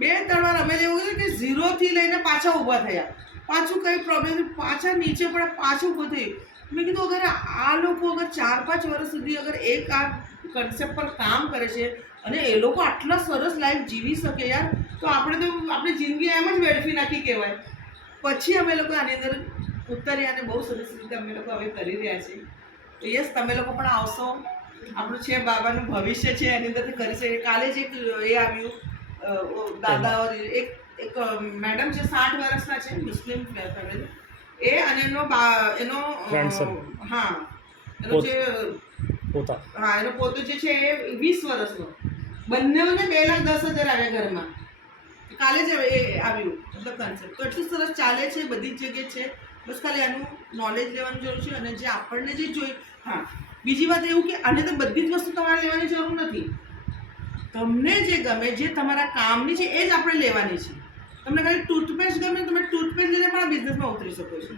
2-3 વાર અમે એવું કીધું કે 0થી લઈને પાછા ઊભા થયા, પાછું કંઈ પ્રોબ્લેમ, પાછા નીચે પડે, પાછું ઊભું થયું. મેં કીધું અગર આ લોકો અગર 4-5 વર્ષ સુધી અગર એક આ કન્સેપ્ટ પર કામ કરે છે અને એ લોકો આટલા સરસ લાઈફ જીવી શકે યાર, તો આપણી જિંદગી એમ જ વેડફી નાખી કહેવાય. પછી અમે લોકો આની અંદર ઉતર્યા અને બહુ સરસ રીતે અમે લોકો હવે કરી રહ્યા છીએ. તો યસ, તમે લોકો પણ આવશો, આપણું છે બાબાનું ભવિષ્ય છે, એની અંદરથી કરી શકીએ. કાલે જ એક એ આવ્યું, દાદાઓ એક મેડમ છે, 60 વર્ષના છે, મુસ્લિમ ફેમિલી, એ અને એનો હા, એનો જે એનો પોતો જે છે એ 20 વર્ષનો, બંનેઓને 2,10,000 આવ્યા ઘરમાં. કાલે જ એ આવ્યું, મતલબ કન્સેપ્ટ તો એટલું સરસ ચાલે છે, બધી જ જગ્યાએ છે. બસ ખાલી આનું નોલેજ લેવાની જરૂર છે. અને જે આપણને જે જોઈએ, હા, બીજી વાત એવું કે આને તો બધી જ વસ્તુ તમારે લેવાની જરૂર નથી. તમને જે ગમે, જે તમારા કામની છે એ જ આપણે લેવાની છે. તમને ખાલી ટૂથપેસ્ટ ગમે, તમે ટૂથપેસ્ટ લઈને પણ આ બિઝનેસમાં ઉતરી શકો છો,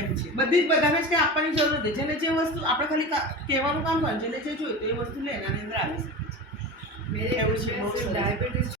એમ છે. બધી જ બધાને જ કંઈ આપવાની જરૂર નથી. જેને જે વસ્તુ આપણે ખાલી કહેવાનું કામ કરવાનું, જેને જે જોઈએ તો એ વસ્તુ લે, એની અંદર આવી શકે છે. એવું છે, બહુ સરસ. ડાયાબિટીસ